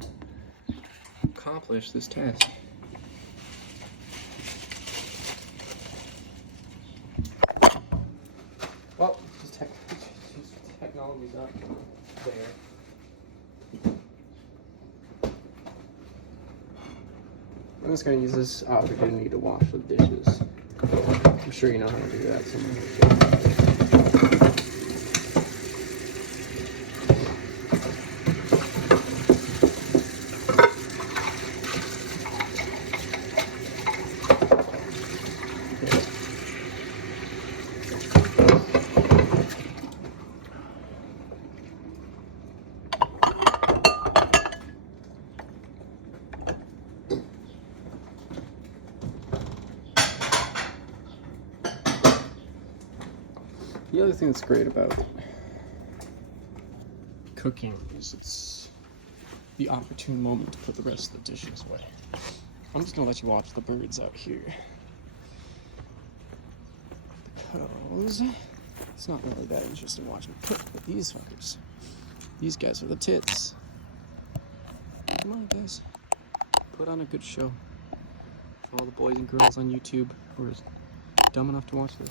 accomplish this task. Well, technology's up there. I'm just gonna use this opportunity to wash the dishes. I'm sure you know how to do that somewhere. The other thing that's great about cooking is it's the opportune moment to put the rest of the dishes away. I'm just gonna let you watch the birds out here, because it's not really that interesting watching them cook, but these fuckers, these guys are the tits. Come on, guys, put on a good show for all the boys and girls on YouTube who are dumb enough to watch this.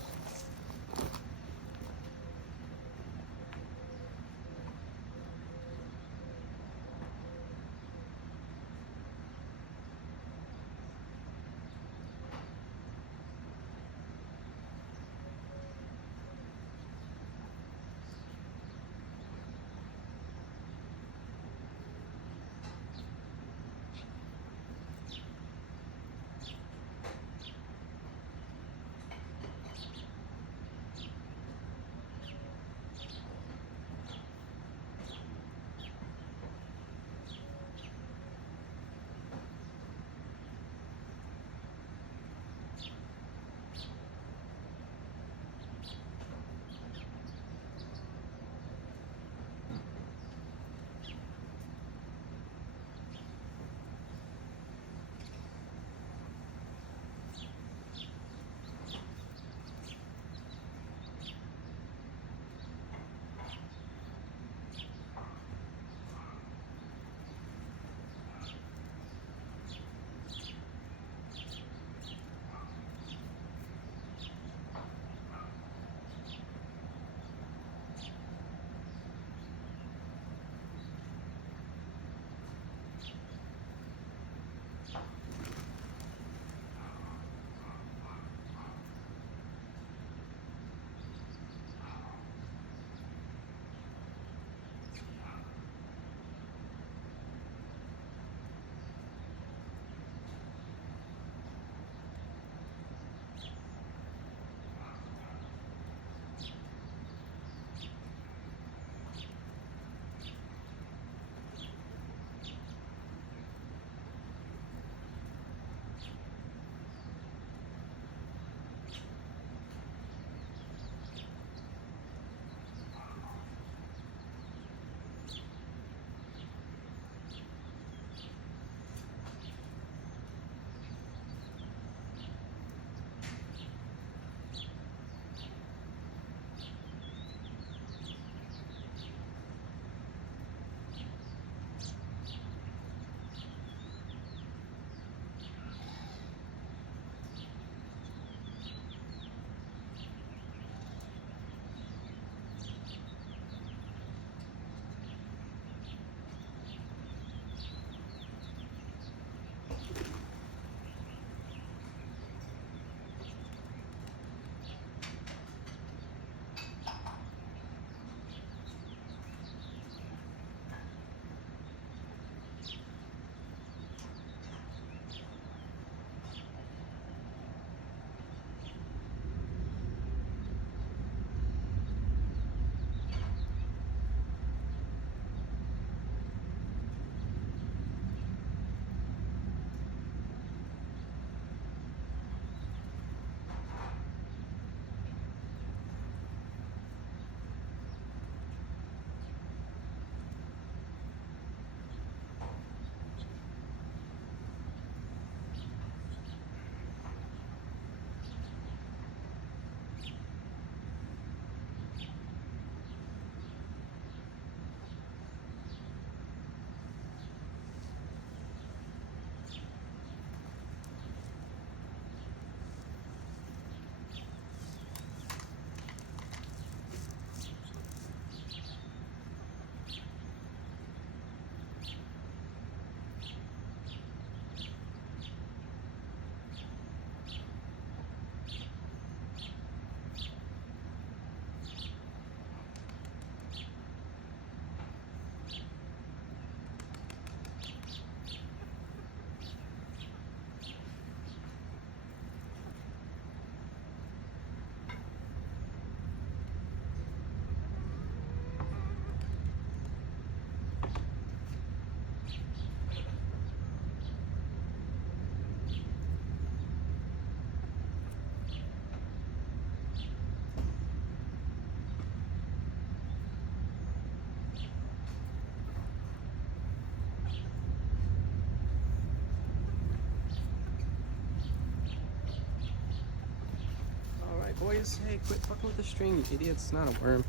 boys. Hey, quit fucking with the string, you idiots. It's not a worm.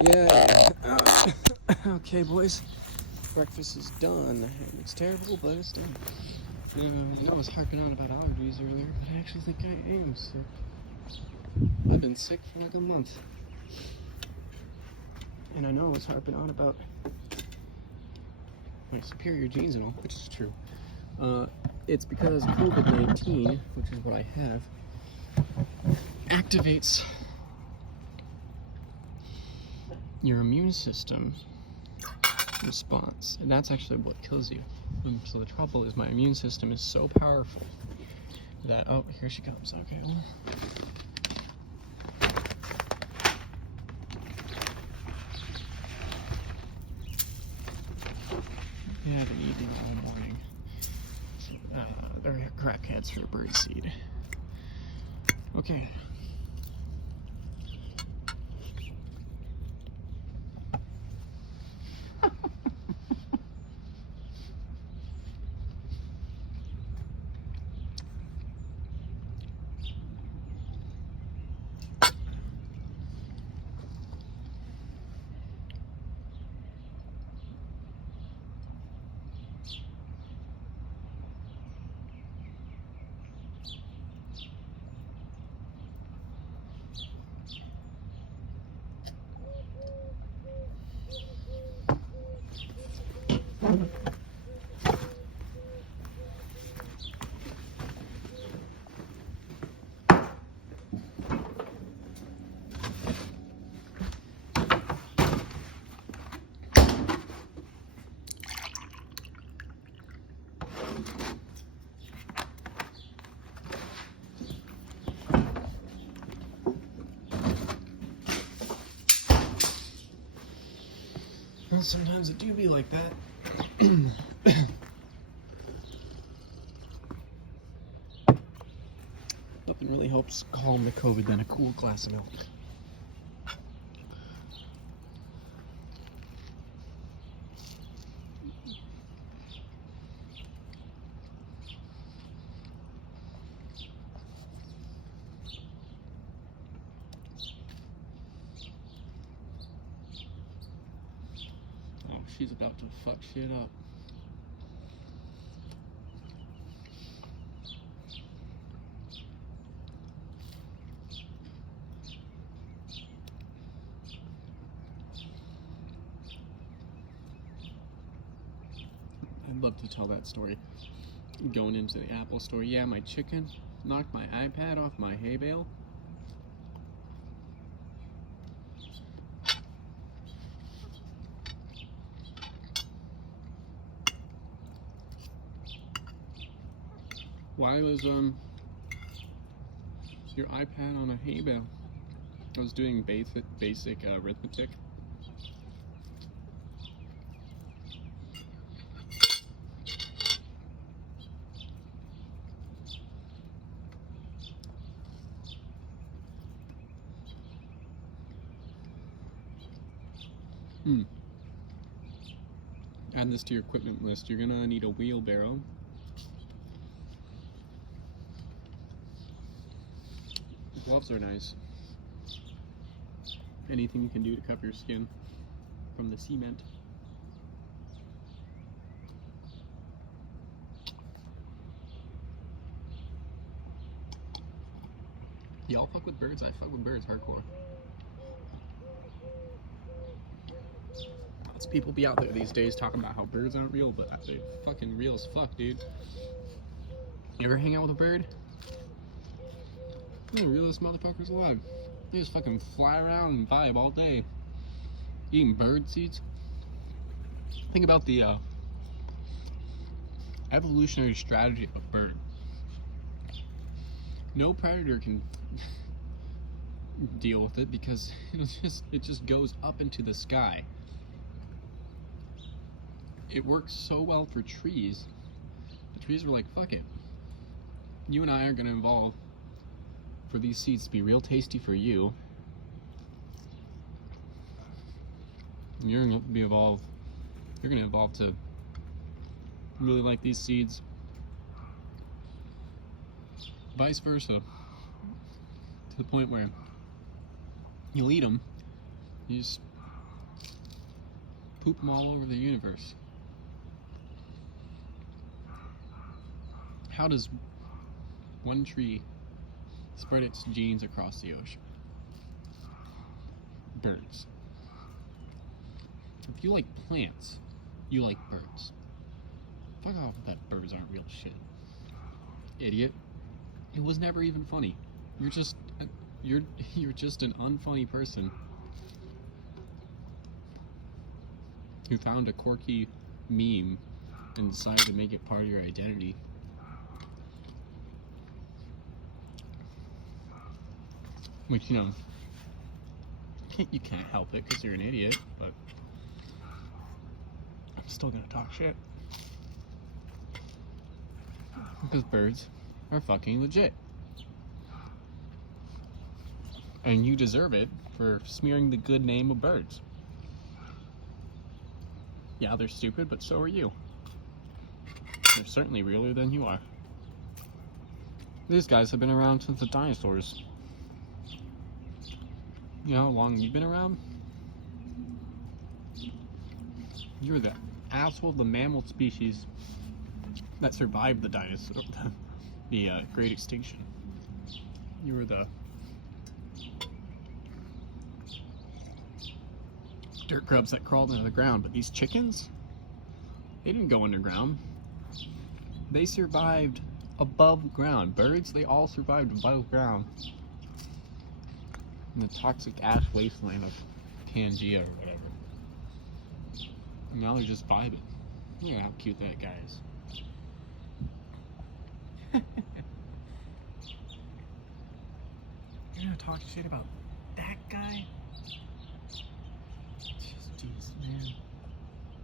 Yeah. Okay, boys. Breakfast is done. It's terrible, but it's done. I was harping on about allergies earlier, but I actually think I am sick. I've been sick for like a month. And I know I was harping on about my superior genes and all, which is true. It's because COVID-19, which is what I have, activates your immune system response, and that's actually what kills you. So the trouble is my immune system is so powerful that, oh, here she comes. Okay. Yeah, I've been eating all morning. They're crackheads for birdseed. Okay. Well, sometimes it do be like that. Nothing really helps calm the COVID than a cool glass of milk. Oh, she's about to fuck shit up. I'd love to tell that story. Going into the Apple store, yeah, my chicken knocked my iPad off my hay bale. Why was your iPad on a hay bale? I was doing basic arithmetic. Add this to your equipment list. You're gonna need a wheelbarrow. Gloves are nice. Anything you can do to cover your skin from the cement. Y'all fuck with birds? I fuck with birds hardcore. Lots of people be out there these days talking about how birds aren't real, but they're fucking real as fuck, dude. You ever hang out with a bird? They're the realest motherfuckers alive. They just fucking fly around and vibe all day. Eating bird seeds. Think about the evolutionary strategy of a bird. No predator can deal with it because it just goes up into the sky. It works so well for trees. The trees were like, fuck it. You and I are gonna evolve for these seeds to be real tasty for you. And you're gonna evolve to really like these seeds. Vice versa. To the point where you'll eat them, you just poop them all over the universe. How does one tree spread its genes across the ocean? Birds. If you like plants, you like birds. Fuck off with that birds aren't real shit. Idiot. It was never even funny. You're just an unfunny person who found a quirky meme and decided to make it part of your identity. Which, you know, you can't help it because you're an idiot, but I'm still gonna talk shit. Because birds are fucking legit. And you deserve it for smearing the good name of birds. Yeah, they're stupid, but so are you. They're certainly realer than you are. These guys have been around since the dinosaurs. You know how long you've been around? You're the asshole of the mammal species that survived the dinosaur, the Great Extinction. You were the dirt grubs that crawled into the ground, but these chickens, they didn't go underground. They survived above ground. Birds, they all survived above ground. In the toxic ash wasteland of Pangea or whatever. And now they're just vibing. Look at how cute that guy is. You're gonna talk shit about that guy? Jeez, man.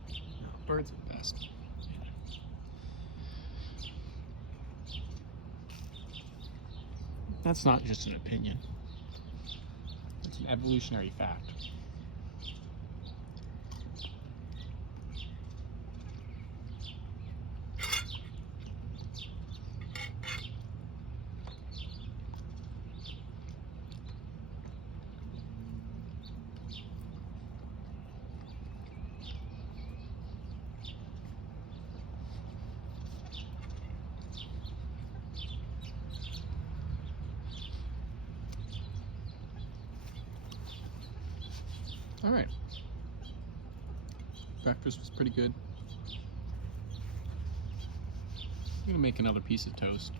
No, birds are the best. That's not just an opinion. It's an evolutionary fact. Alright. Breakfast was pretty good. I'm gonna make another piece of toast,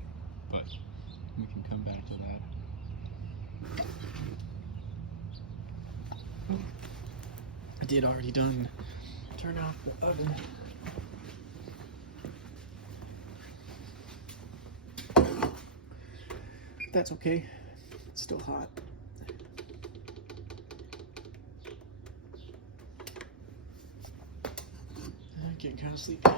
but we can come back to that. I did already turn off the oven. That's okay. It's still hot. Getting kind of sleepy.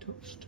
Toast.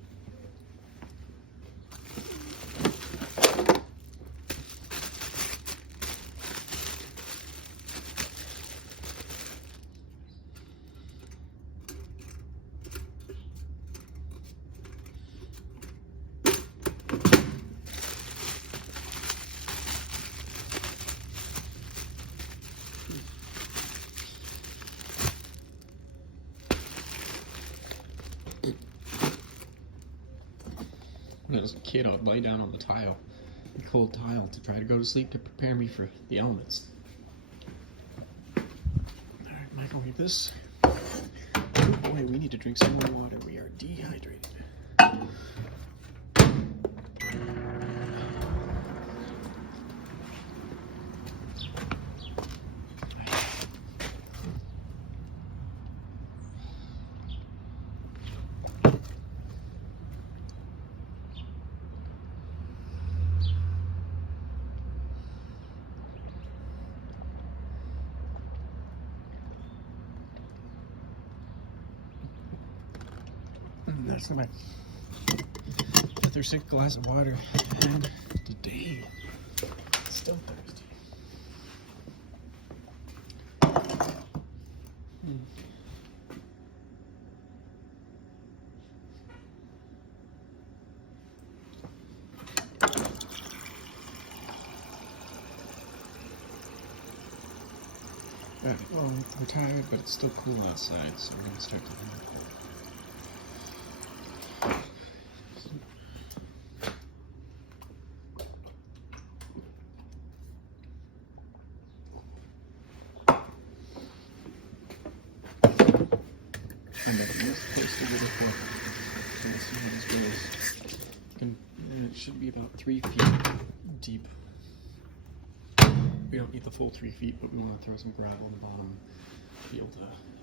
When I was a kid, I would lay down on the tile, the cold tile, to try to go to sleep to prepare me for the elements. Alright, microwave this. Oh boy, we need to drink some more water. We are dehydrated. That's my fifth or sixth glass of water, and today still thirsty. Alright, well, we're tired, but it's still cool outside, so we're gonna start doing that. And that's supposed to get it for. So let's see how this goes. It should be about 3 feet deep. We don't need the full 3 feet, but we want to throw some gravel on the bottom to be able to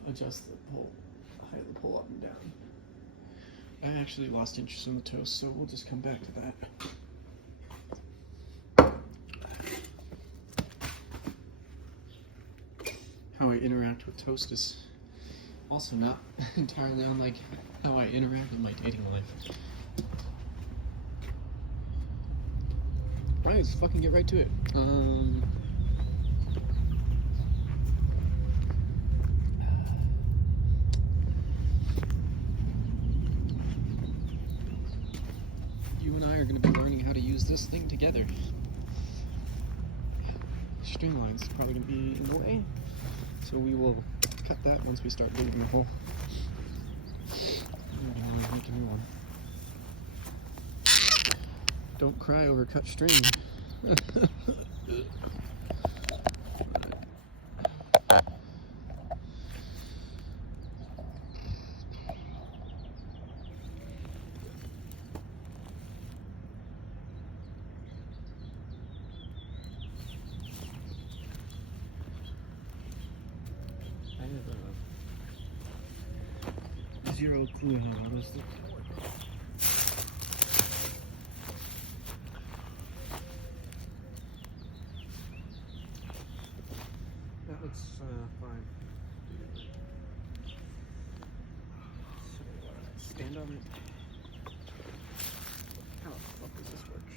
adjust the pole, height of the pole up and down. I actually lost interest in the toast, so we'll just come back to that. How I interact with toast is also not entirely unlike how I interact with my dating life. Right, let's fucking get right to it. You and I are going to be learning how to use this thing together. String line's probably going to be in the way, so we will cut that once we start digging the hole. Make a new one. Don't cry over cut string. I have zero clue how all this looks. That looks fine. So, stand on it. How the fuck does this work?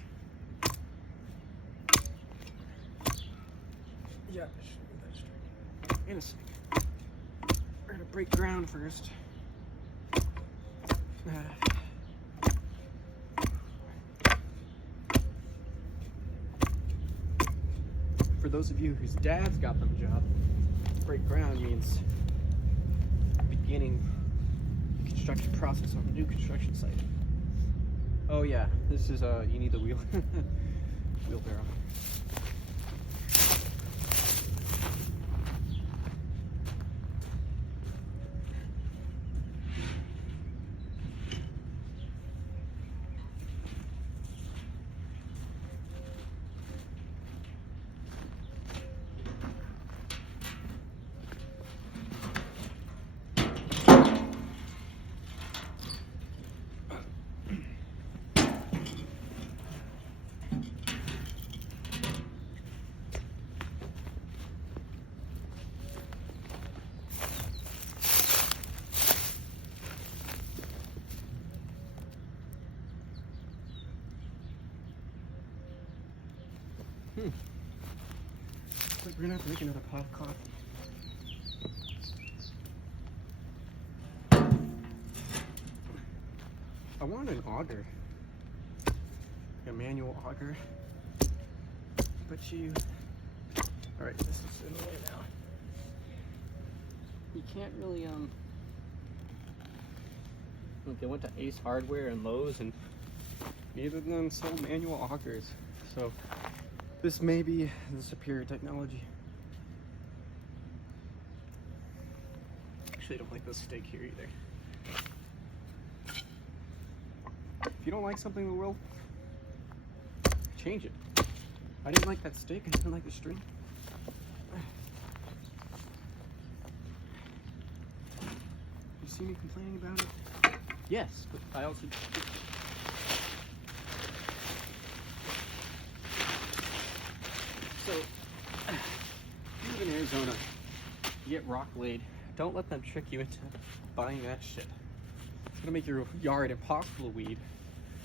Yeah, I should move that string. In a sec. We're gonna break ground first. For those of you whose dads got them a job, break ground means beginning the construction process on the new construction site. Oh yeah, this is you need the wheelbarrow. Looks like we're gonna have to make another pot of coffee. I want an auger. A manual auger. But you... Alright, this is in the way now. You can't really, Look, I went to Ace Hardware and Lowe's and neither of them sold manual augers. So this may be the superior technology. Actually, I don't like this steak here either. If you don't like something in the world, change it. I didn't like that steak, I didn't like the string. You see me complaining about it? Yes, but I also... So, you live in Arizona, you get rock laid. Don't let them trick you into buying that shit. It's gonna make your yard impossible to weed.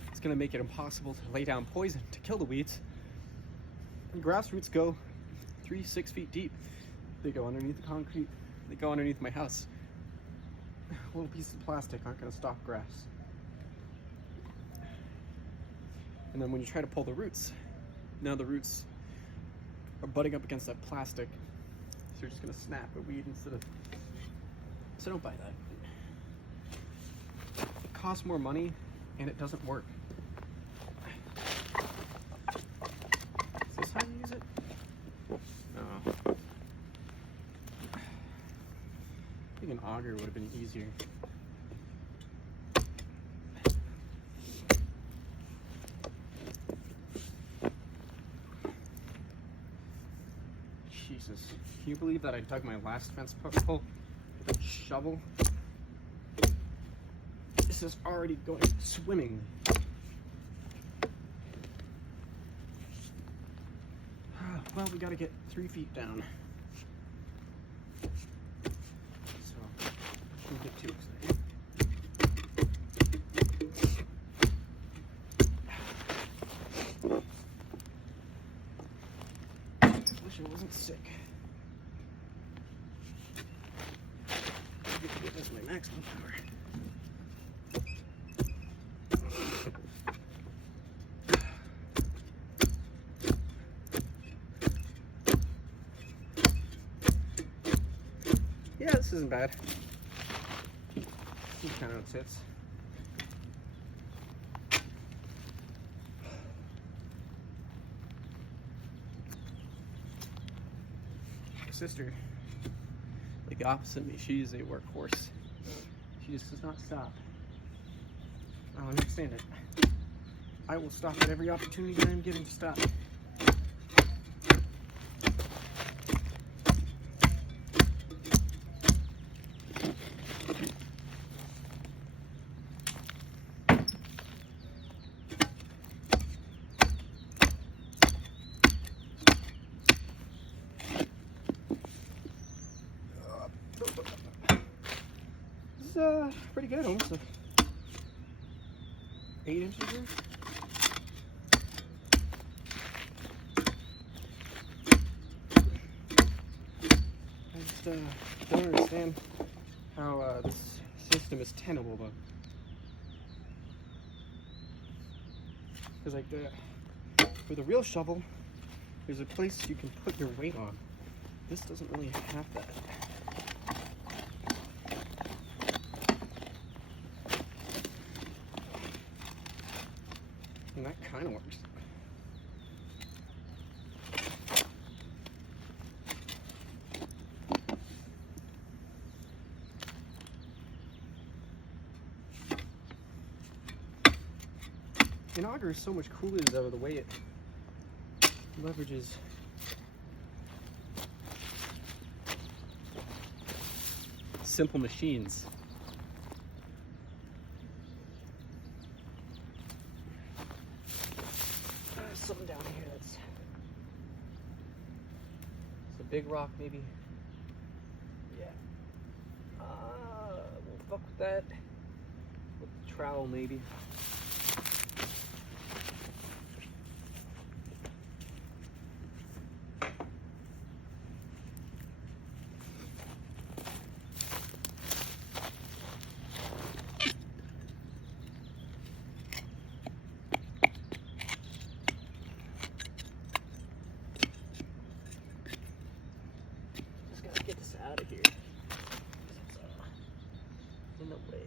It's gonna make it impossible to lay down poison to kill the weeds. And grass roots go 3-6 feet deep. They go underneath the concrete. They go underneath my house. Little pieces of plastic aren't gonna stop grass. And then when you try to pull the roots, now the roots are butting up against that plastic. So you're just gonna snap a weed instead of. So don't buy that. It costs more money and it doesn't work. Is this how you use it? Oh. I think an auger would have been easier. Jesus. Can you believe that I dug my last fence hole with a shovel? This is already going swimming. Well, we gotta get 3 feet down. So, don't get too excited. Wish I wasn't sick. That's my maximum power. Yeah, this isn't bad. This is kind of how it sits. My sister, like the opposite of me, she's a workhorse. She just does not stop. I don't understand it. I will stop at every opportunity that I'm given to stop. Pretty good, almost 8 inches in. I just don't understand how this system is tenable, though. Because like for the real shovel, there's a place you can put your weight on. This doesn't really have that. And that kind of works. An auger is so much cooler though, the way it leverages. Simple machines. Something down here that's it's a big rock, maybe. Yeah. We'll fuck with that. With the trowel, maybe. Get this out of here. It's in the way.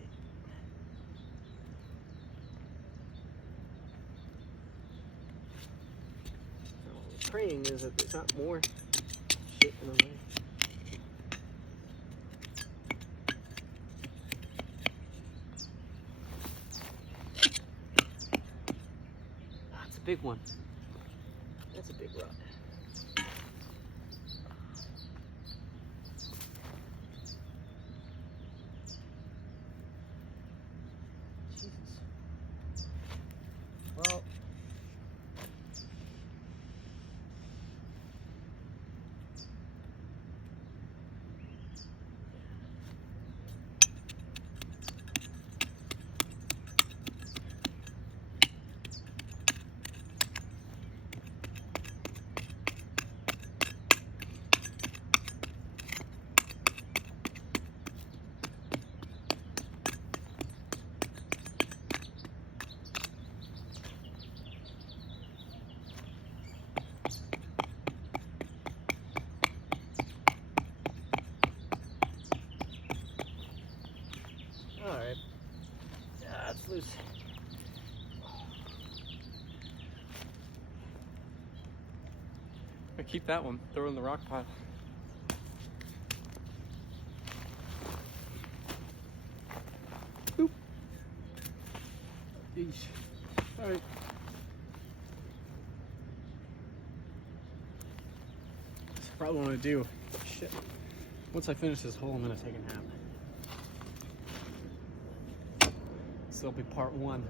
So what I'm praying is that there's not more shit in the way. That's a big one. That's a big rock. Well, keep that one. Throw it in the rock pile. Boop. Yeesh. Alright. That's probably what I'm gonna do. Shit. Once I finish this hole, I'm gonna take a nap. This will be part 1.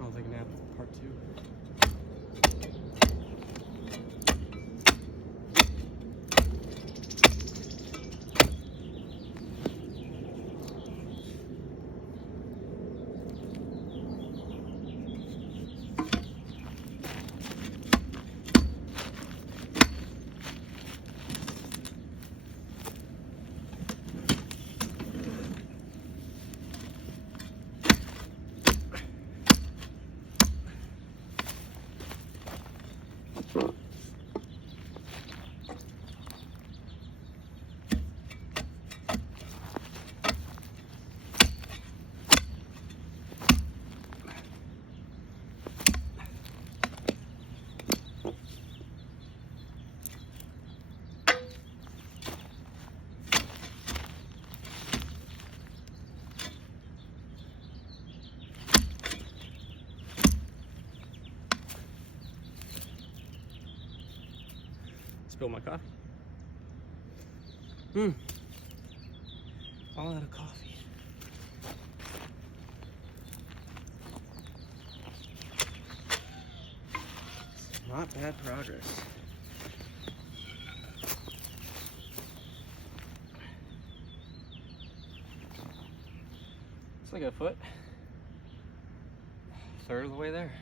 I'll take a nap for part 2. Spill my coffee. All out of coffee. Not bad progress. It's like a foot. Third of the way there.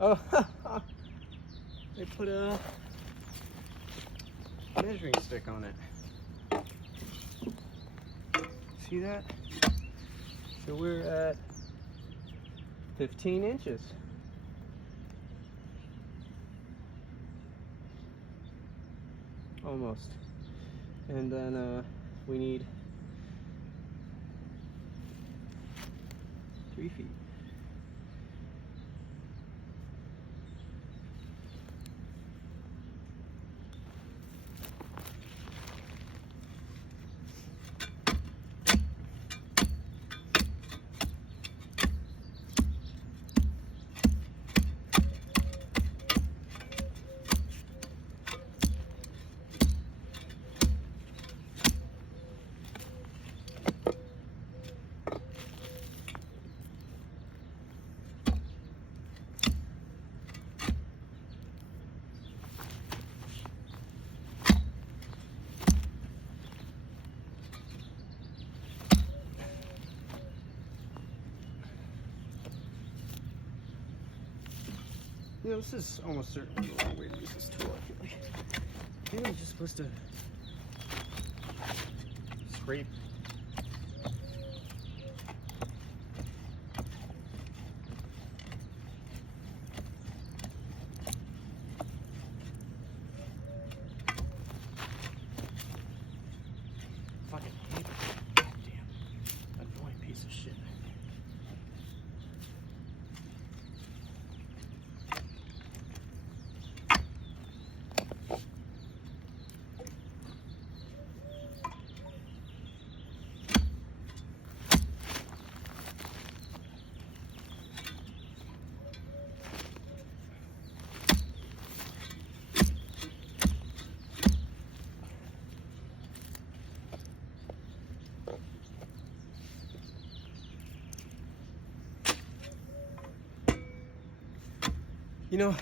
Oh, they put a measuring stick on it. See that? So we're at 15 inches. Almost. And then we need 3 feet. You know, this is almost certainly the wrong way to use this tool, I feel like. Maybe I'm just supposed to scrape. Fucking hate it. Goddamn annoying piece of shit. You know,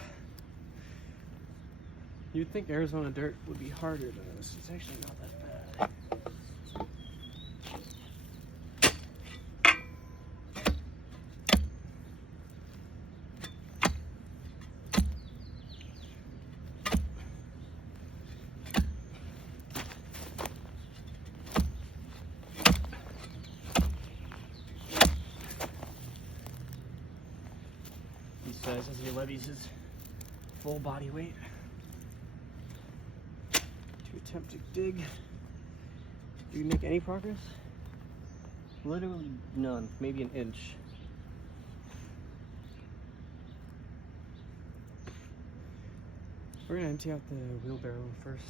you'd think Arizona dirt would be harder than this. It's actually not that bad. He says as he levies his full body weight to attempt to dig. Do you make any progress? Literally none, maybe an inch. We're gonna empty out the wheelbarrow first.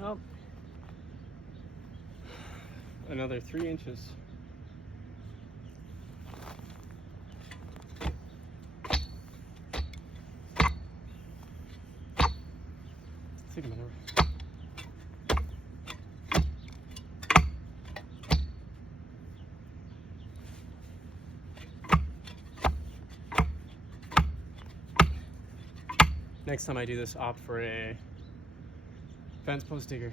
Nope. Another 3 inches. Take a minute. Next time I do this, opt for a fence post digger,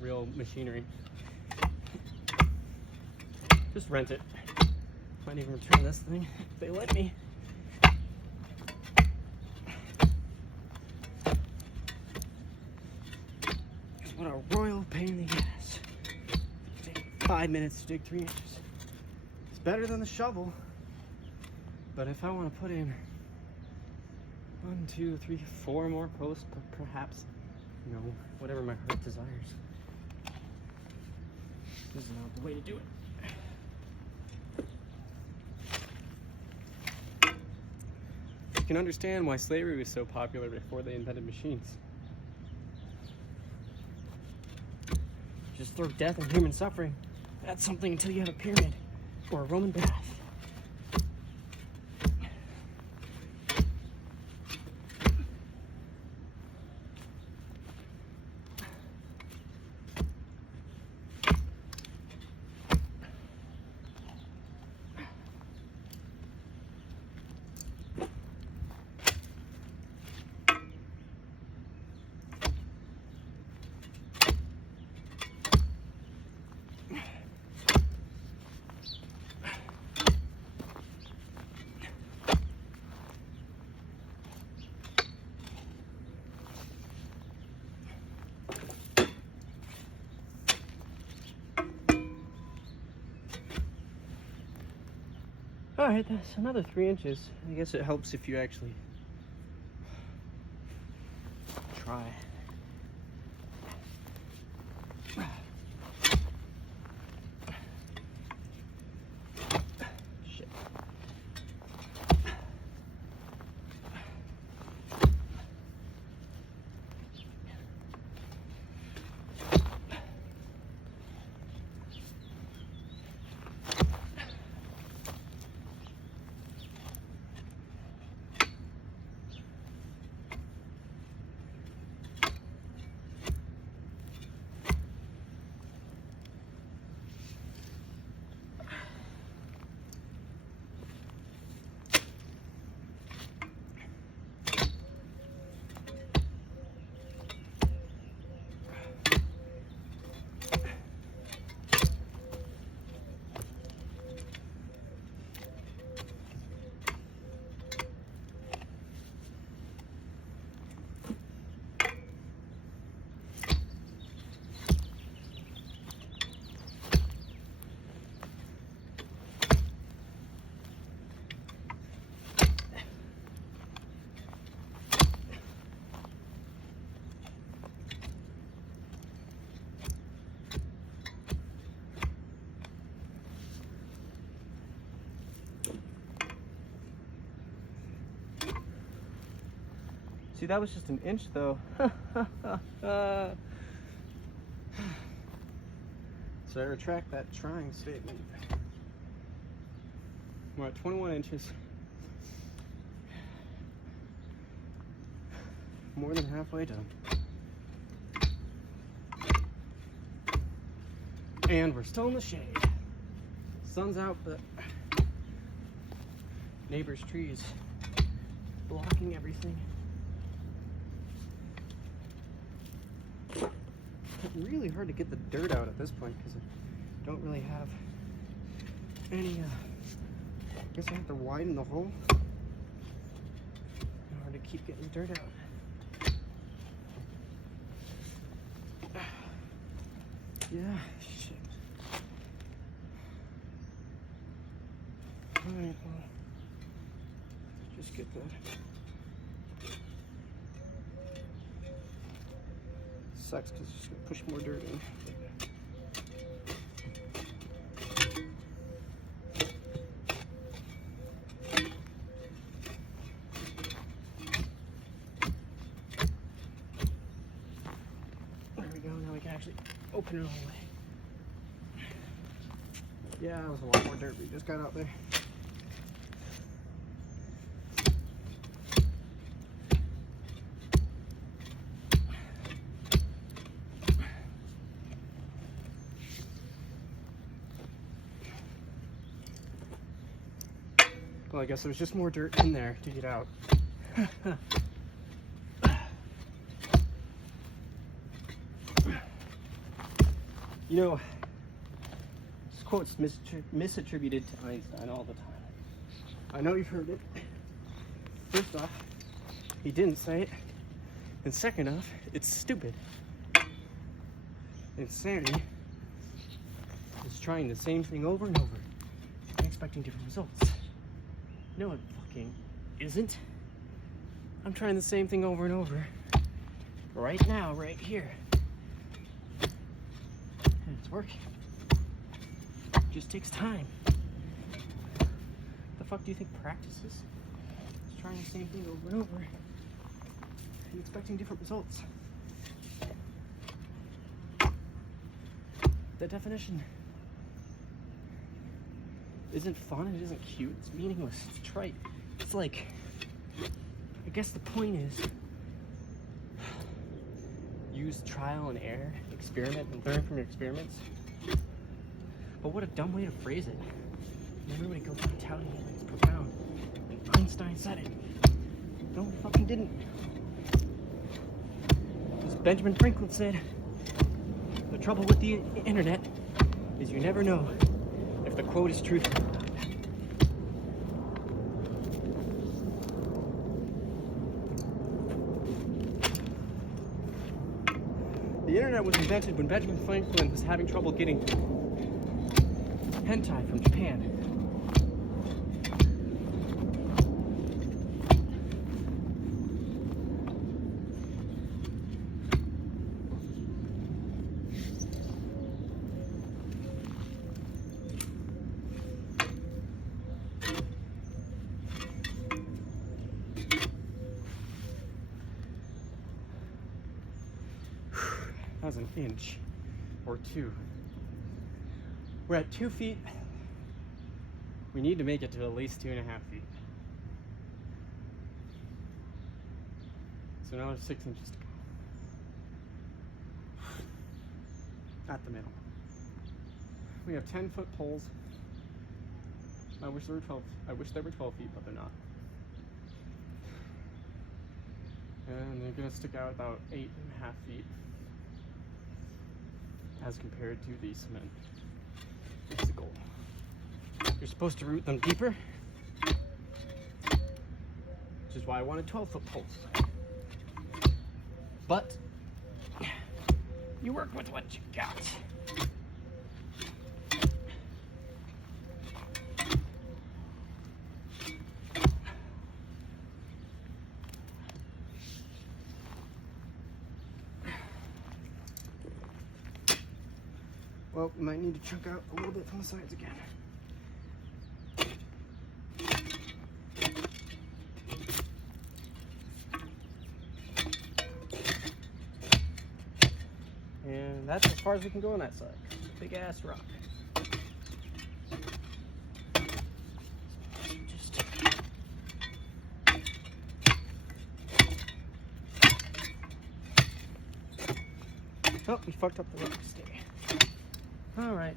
real machinery. Just rent it. Might even return this thing if they let me. What a royal pain in the ass. Take 5 minutes to dig 3 inches. It's better than the shovel. But if I want to put in 1, 2, 3, 4 more posts, perhaps, you know, whatever my heart desires, this is not the way to do it. You can understand why slavery was so popular before they invented machines. Just throw death and human suffering. That's something until you have a pyramid or a Roman bath. Alright, that's another 3 inches. I guess it helps if you actually try. Shit. See, that was just an inch though. So I retract that trying statement. We're at 21 inches. More than halfway done. And we're still in the shade. Sun's out, but neighbor's trees blocking everything. It's really hard to get the dirt out at this point because I don't really have any, I guess I have to widen the hole in order to keep getting dirt out. Yeah, shit. Alright, well, just get that. Sucks because it's just gonna push more dirt in. There we go, now we can actually open it all the way. Yeah, that was a lot more dirt we just got out there. Well, I guess there was just more dirt in there to get out. You know, this quote's misattributed to Einstein all the time. I know you've heard it. First off, he didn't say it. And second off, it's stupid. Insanity is trying the same thing over and over and expecting different results. No, it fucking isn't. I'm trying the same thing over and over. Right now, right here. And it's working. It just takes time. What the fuck do you think practice is? Just trying the same thing over and over and expecting different results. The definition isn't fun, it isn't cute, it's meaningless, it's trite. It's like, I guess the point is, use trial and error, experiment and learn from your experiments. But what a dumb way to phrase it. And everybody goes on touting it like it's profound. And Einstein said it. No, he fucking didn't. As Benjamin Franklin said, the trouble with the internet is you never know if the quote is truthful or not. The internet was invented when Benjamin Franklin was having trouble getting hentai from Japan. That was an inch or two. We're at 2 feet. We need to make it to at least 2.5 feet. So another 6 inches to go. At the middle. We have 10-foot poles. I wish there were 12 feet, but they're not. And they're gonna stick out about 8.5 feet. As compared to the cement. That's the goal. You're supposed to root them deeper, which is why I wanted 12-foot poles. But you work with what you got. Well, we might need to chunk out a little bit from the sides again. And that's as far as we can go on that side. Big ass rock. Oh, we fucked up the rock stay. Alright.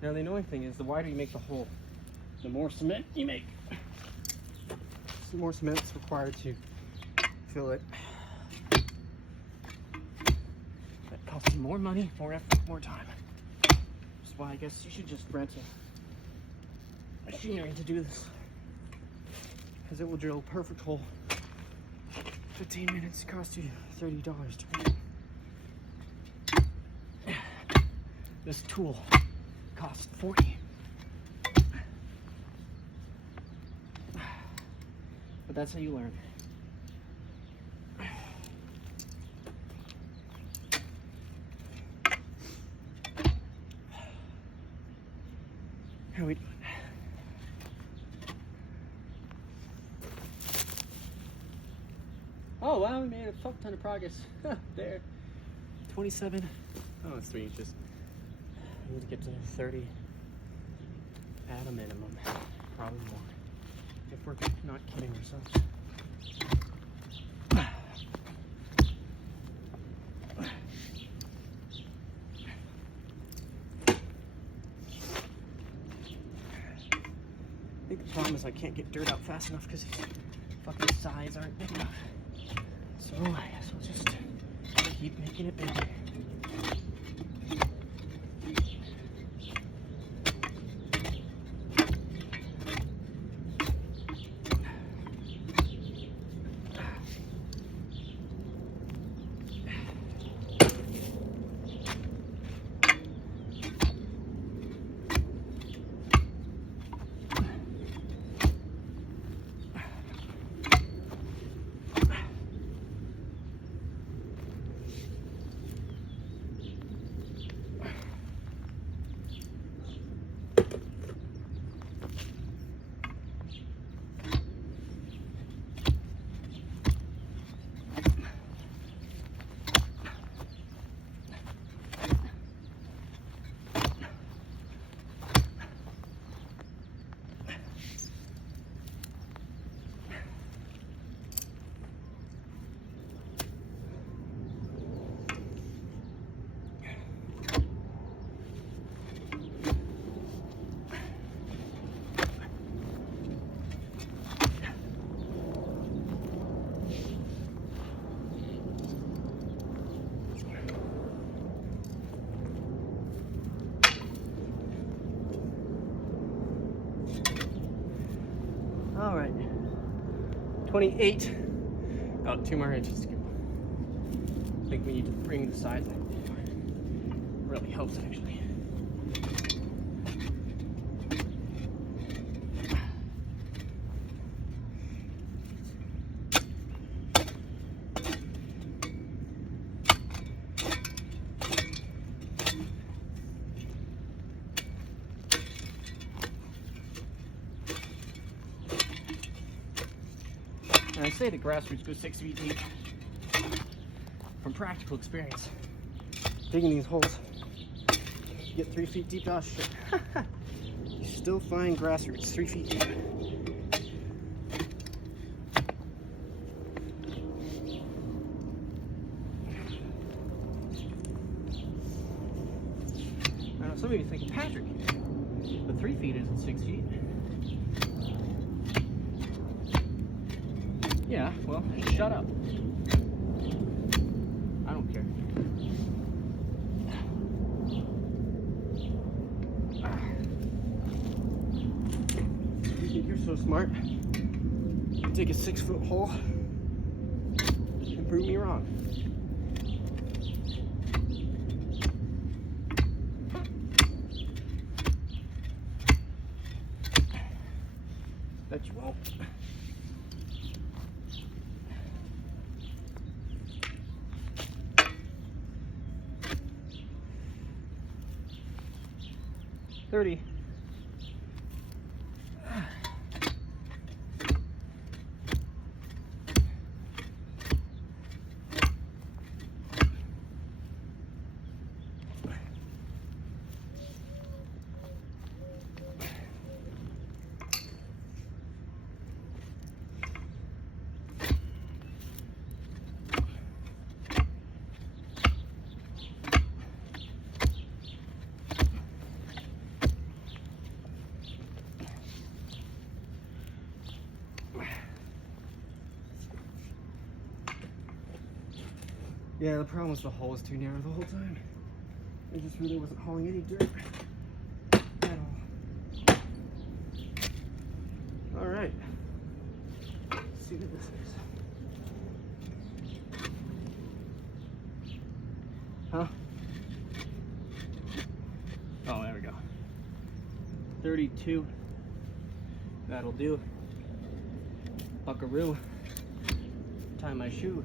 Now the annoying thing is the wider you make the hole, the more cement you make. more cement is required to fill it. That costs you more money, more effort, more time. That's why I guess you should just rent a machinery to do this, because it will drill a perfect hole. 15 minutes cost you $30 to make. This tool costs $40. But that's how you learn. How we doing? Oh wow, we made a fuck ton of progress. There. 27. Oh, it's 3 inches. We need to get to 30 at a minimum. Probably more. If we're not kidding ourselves. I think the problem is I can't get dirt out fast enough because these fucking sides aren't big enough. So I guess we'll just keep making it bigger. All right, 28, about 2 more inches to go. I think we need to bring the sides up. Really helps actually. And I say the grassroots go 6 feet deep. From practical experience, digging these holes, you get 3 feet deep. Oh shit! You still find grassroots 3 feet deep. Now some of you think, Patrick, but 3 feet isn't 6 feet. Yeah, well, shut up. I don't care. You think you're so smart? You dig a 6-foot hole and prove me wrong. Bet you won't. $30. Yeah, the problem was the hole was too narrow the whole time. I just really wasn't hauling any dirt at all. All right. Let's see what this is. Huh? Oh, there we go. 32. That'll do. Buckaroo. Tie my shoe.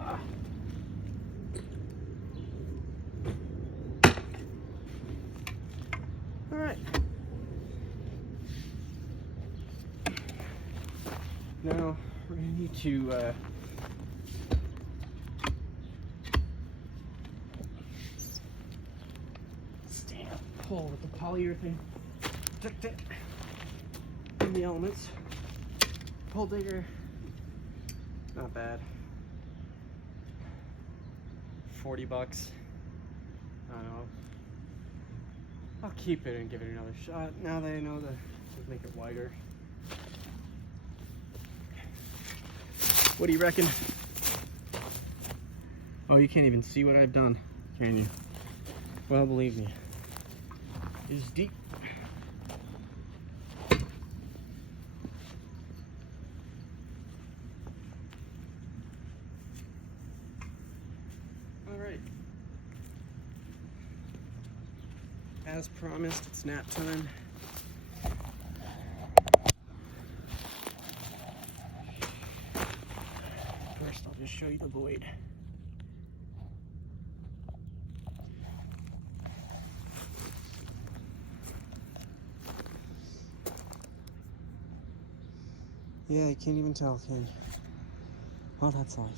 Ah. All right. Now we're gonna need to stand up, pull with the polyurethane, protect it from the elements. Pole digger, not bad. 40 bucks. I don't know. I'll keep it and give it another shot now that I know to make it wider. What do you reckon? Oh, you can't even see what I've done, can you? Well, believe me, it's deep. All right. As promised, it's nap time. First, I'll just show you the void. Yeah, you can't even tell, can you? Well, that's life.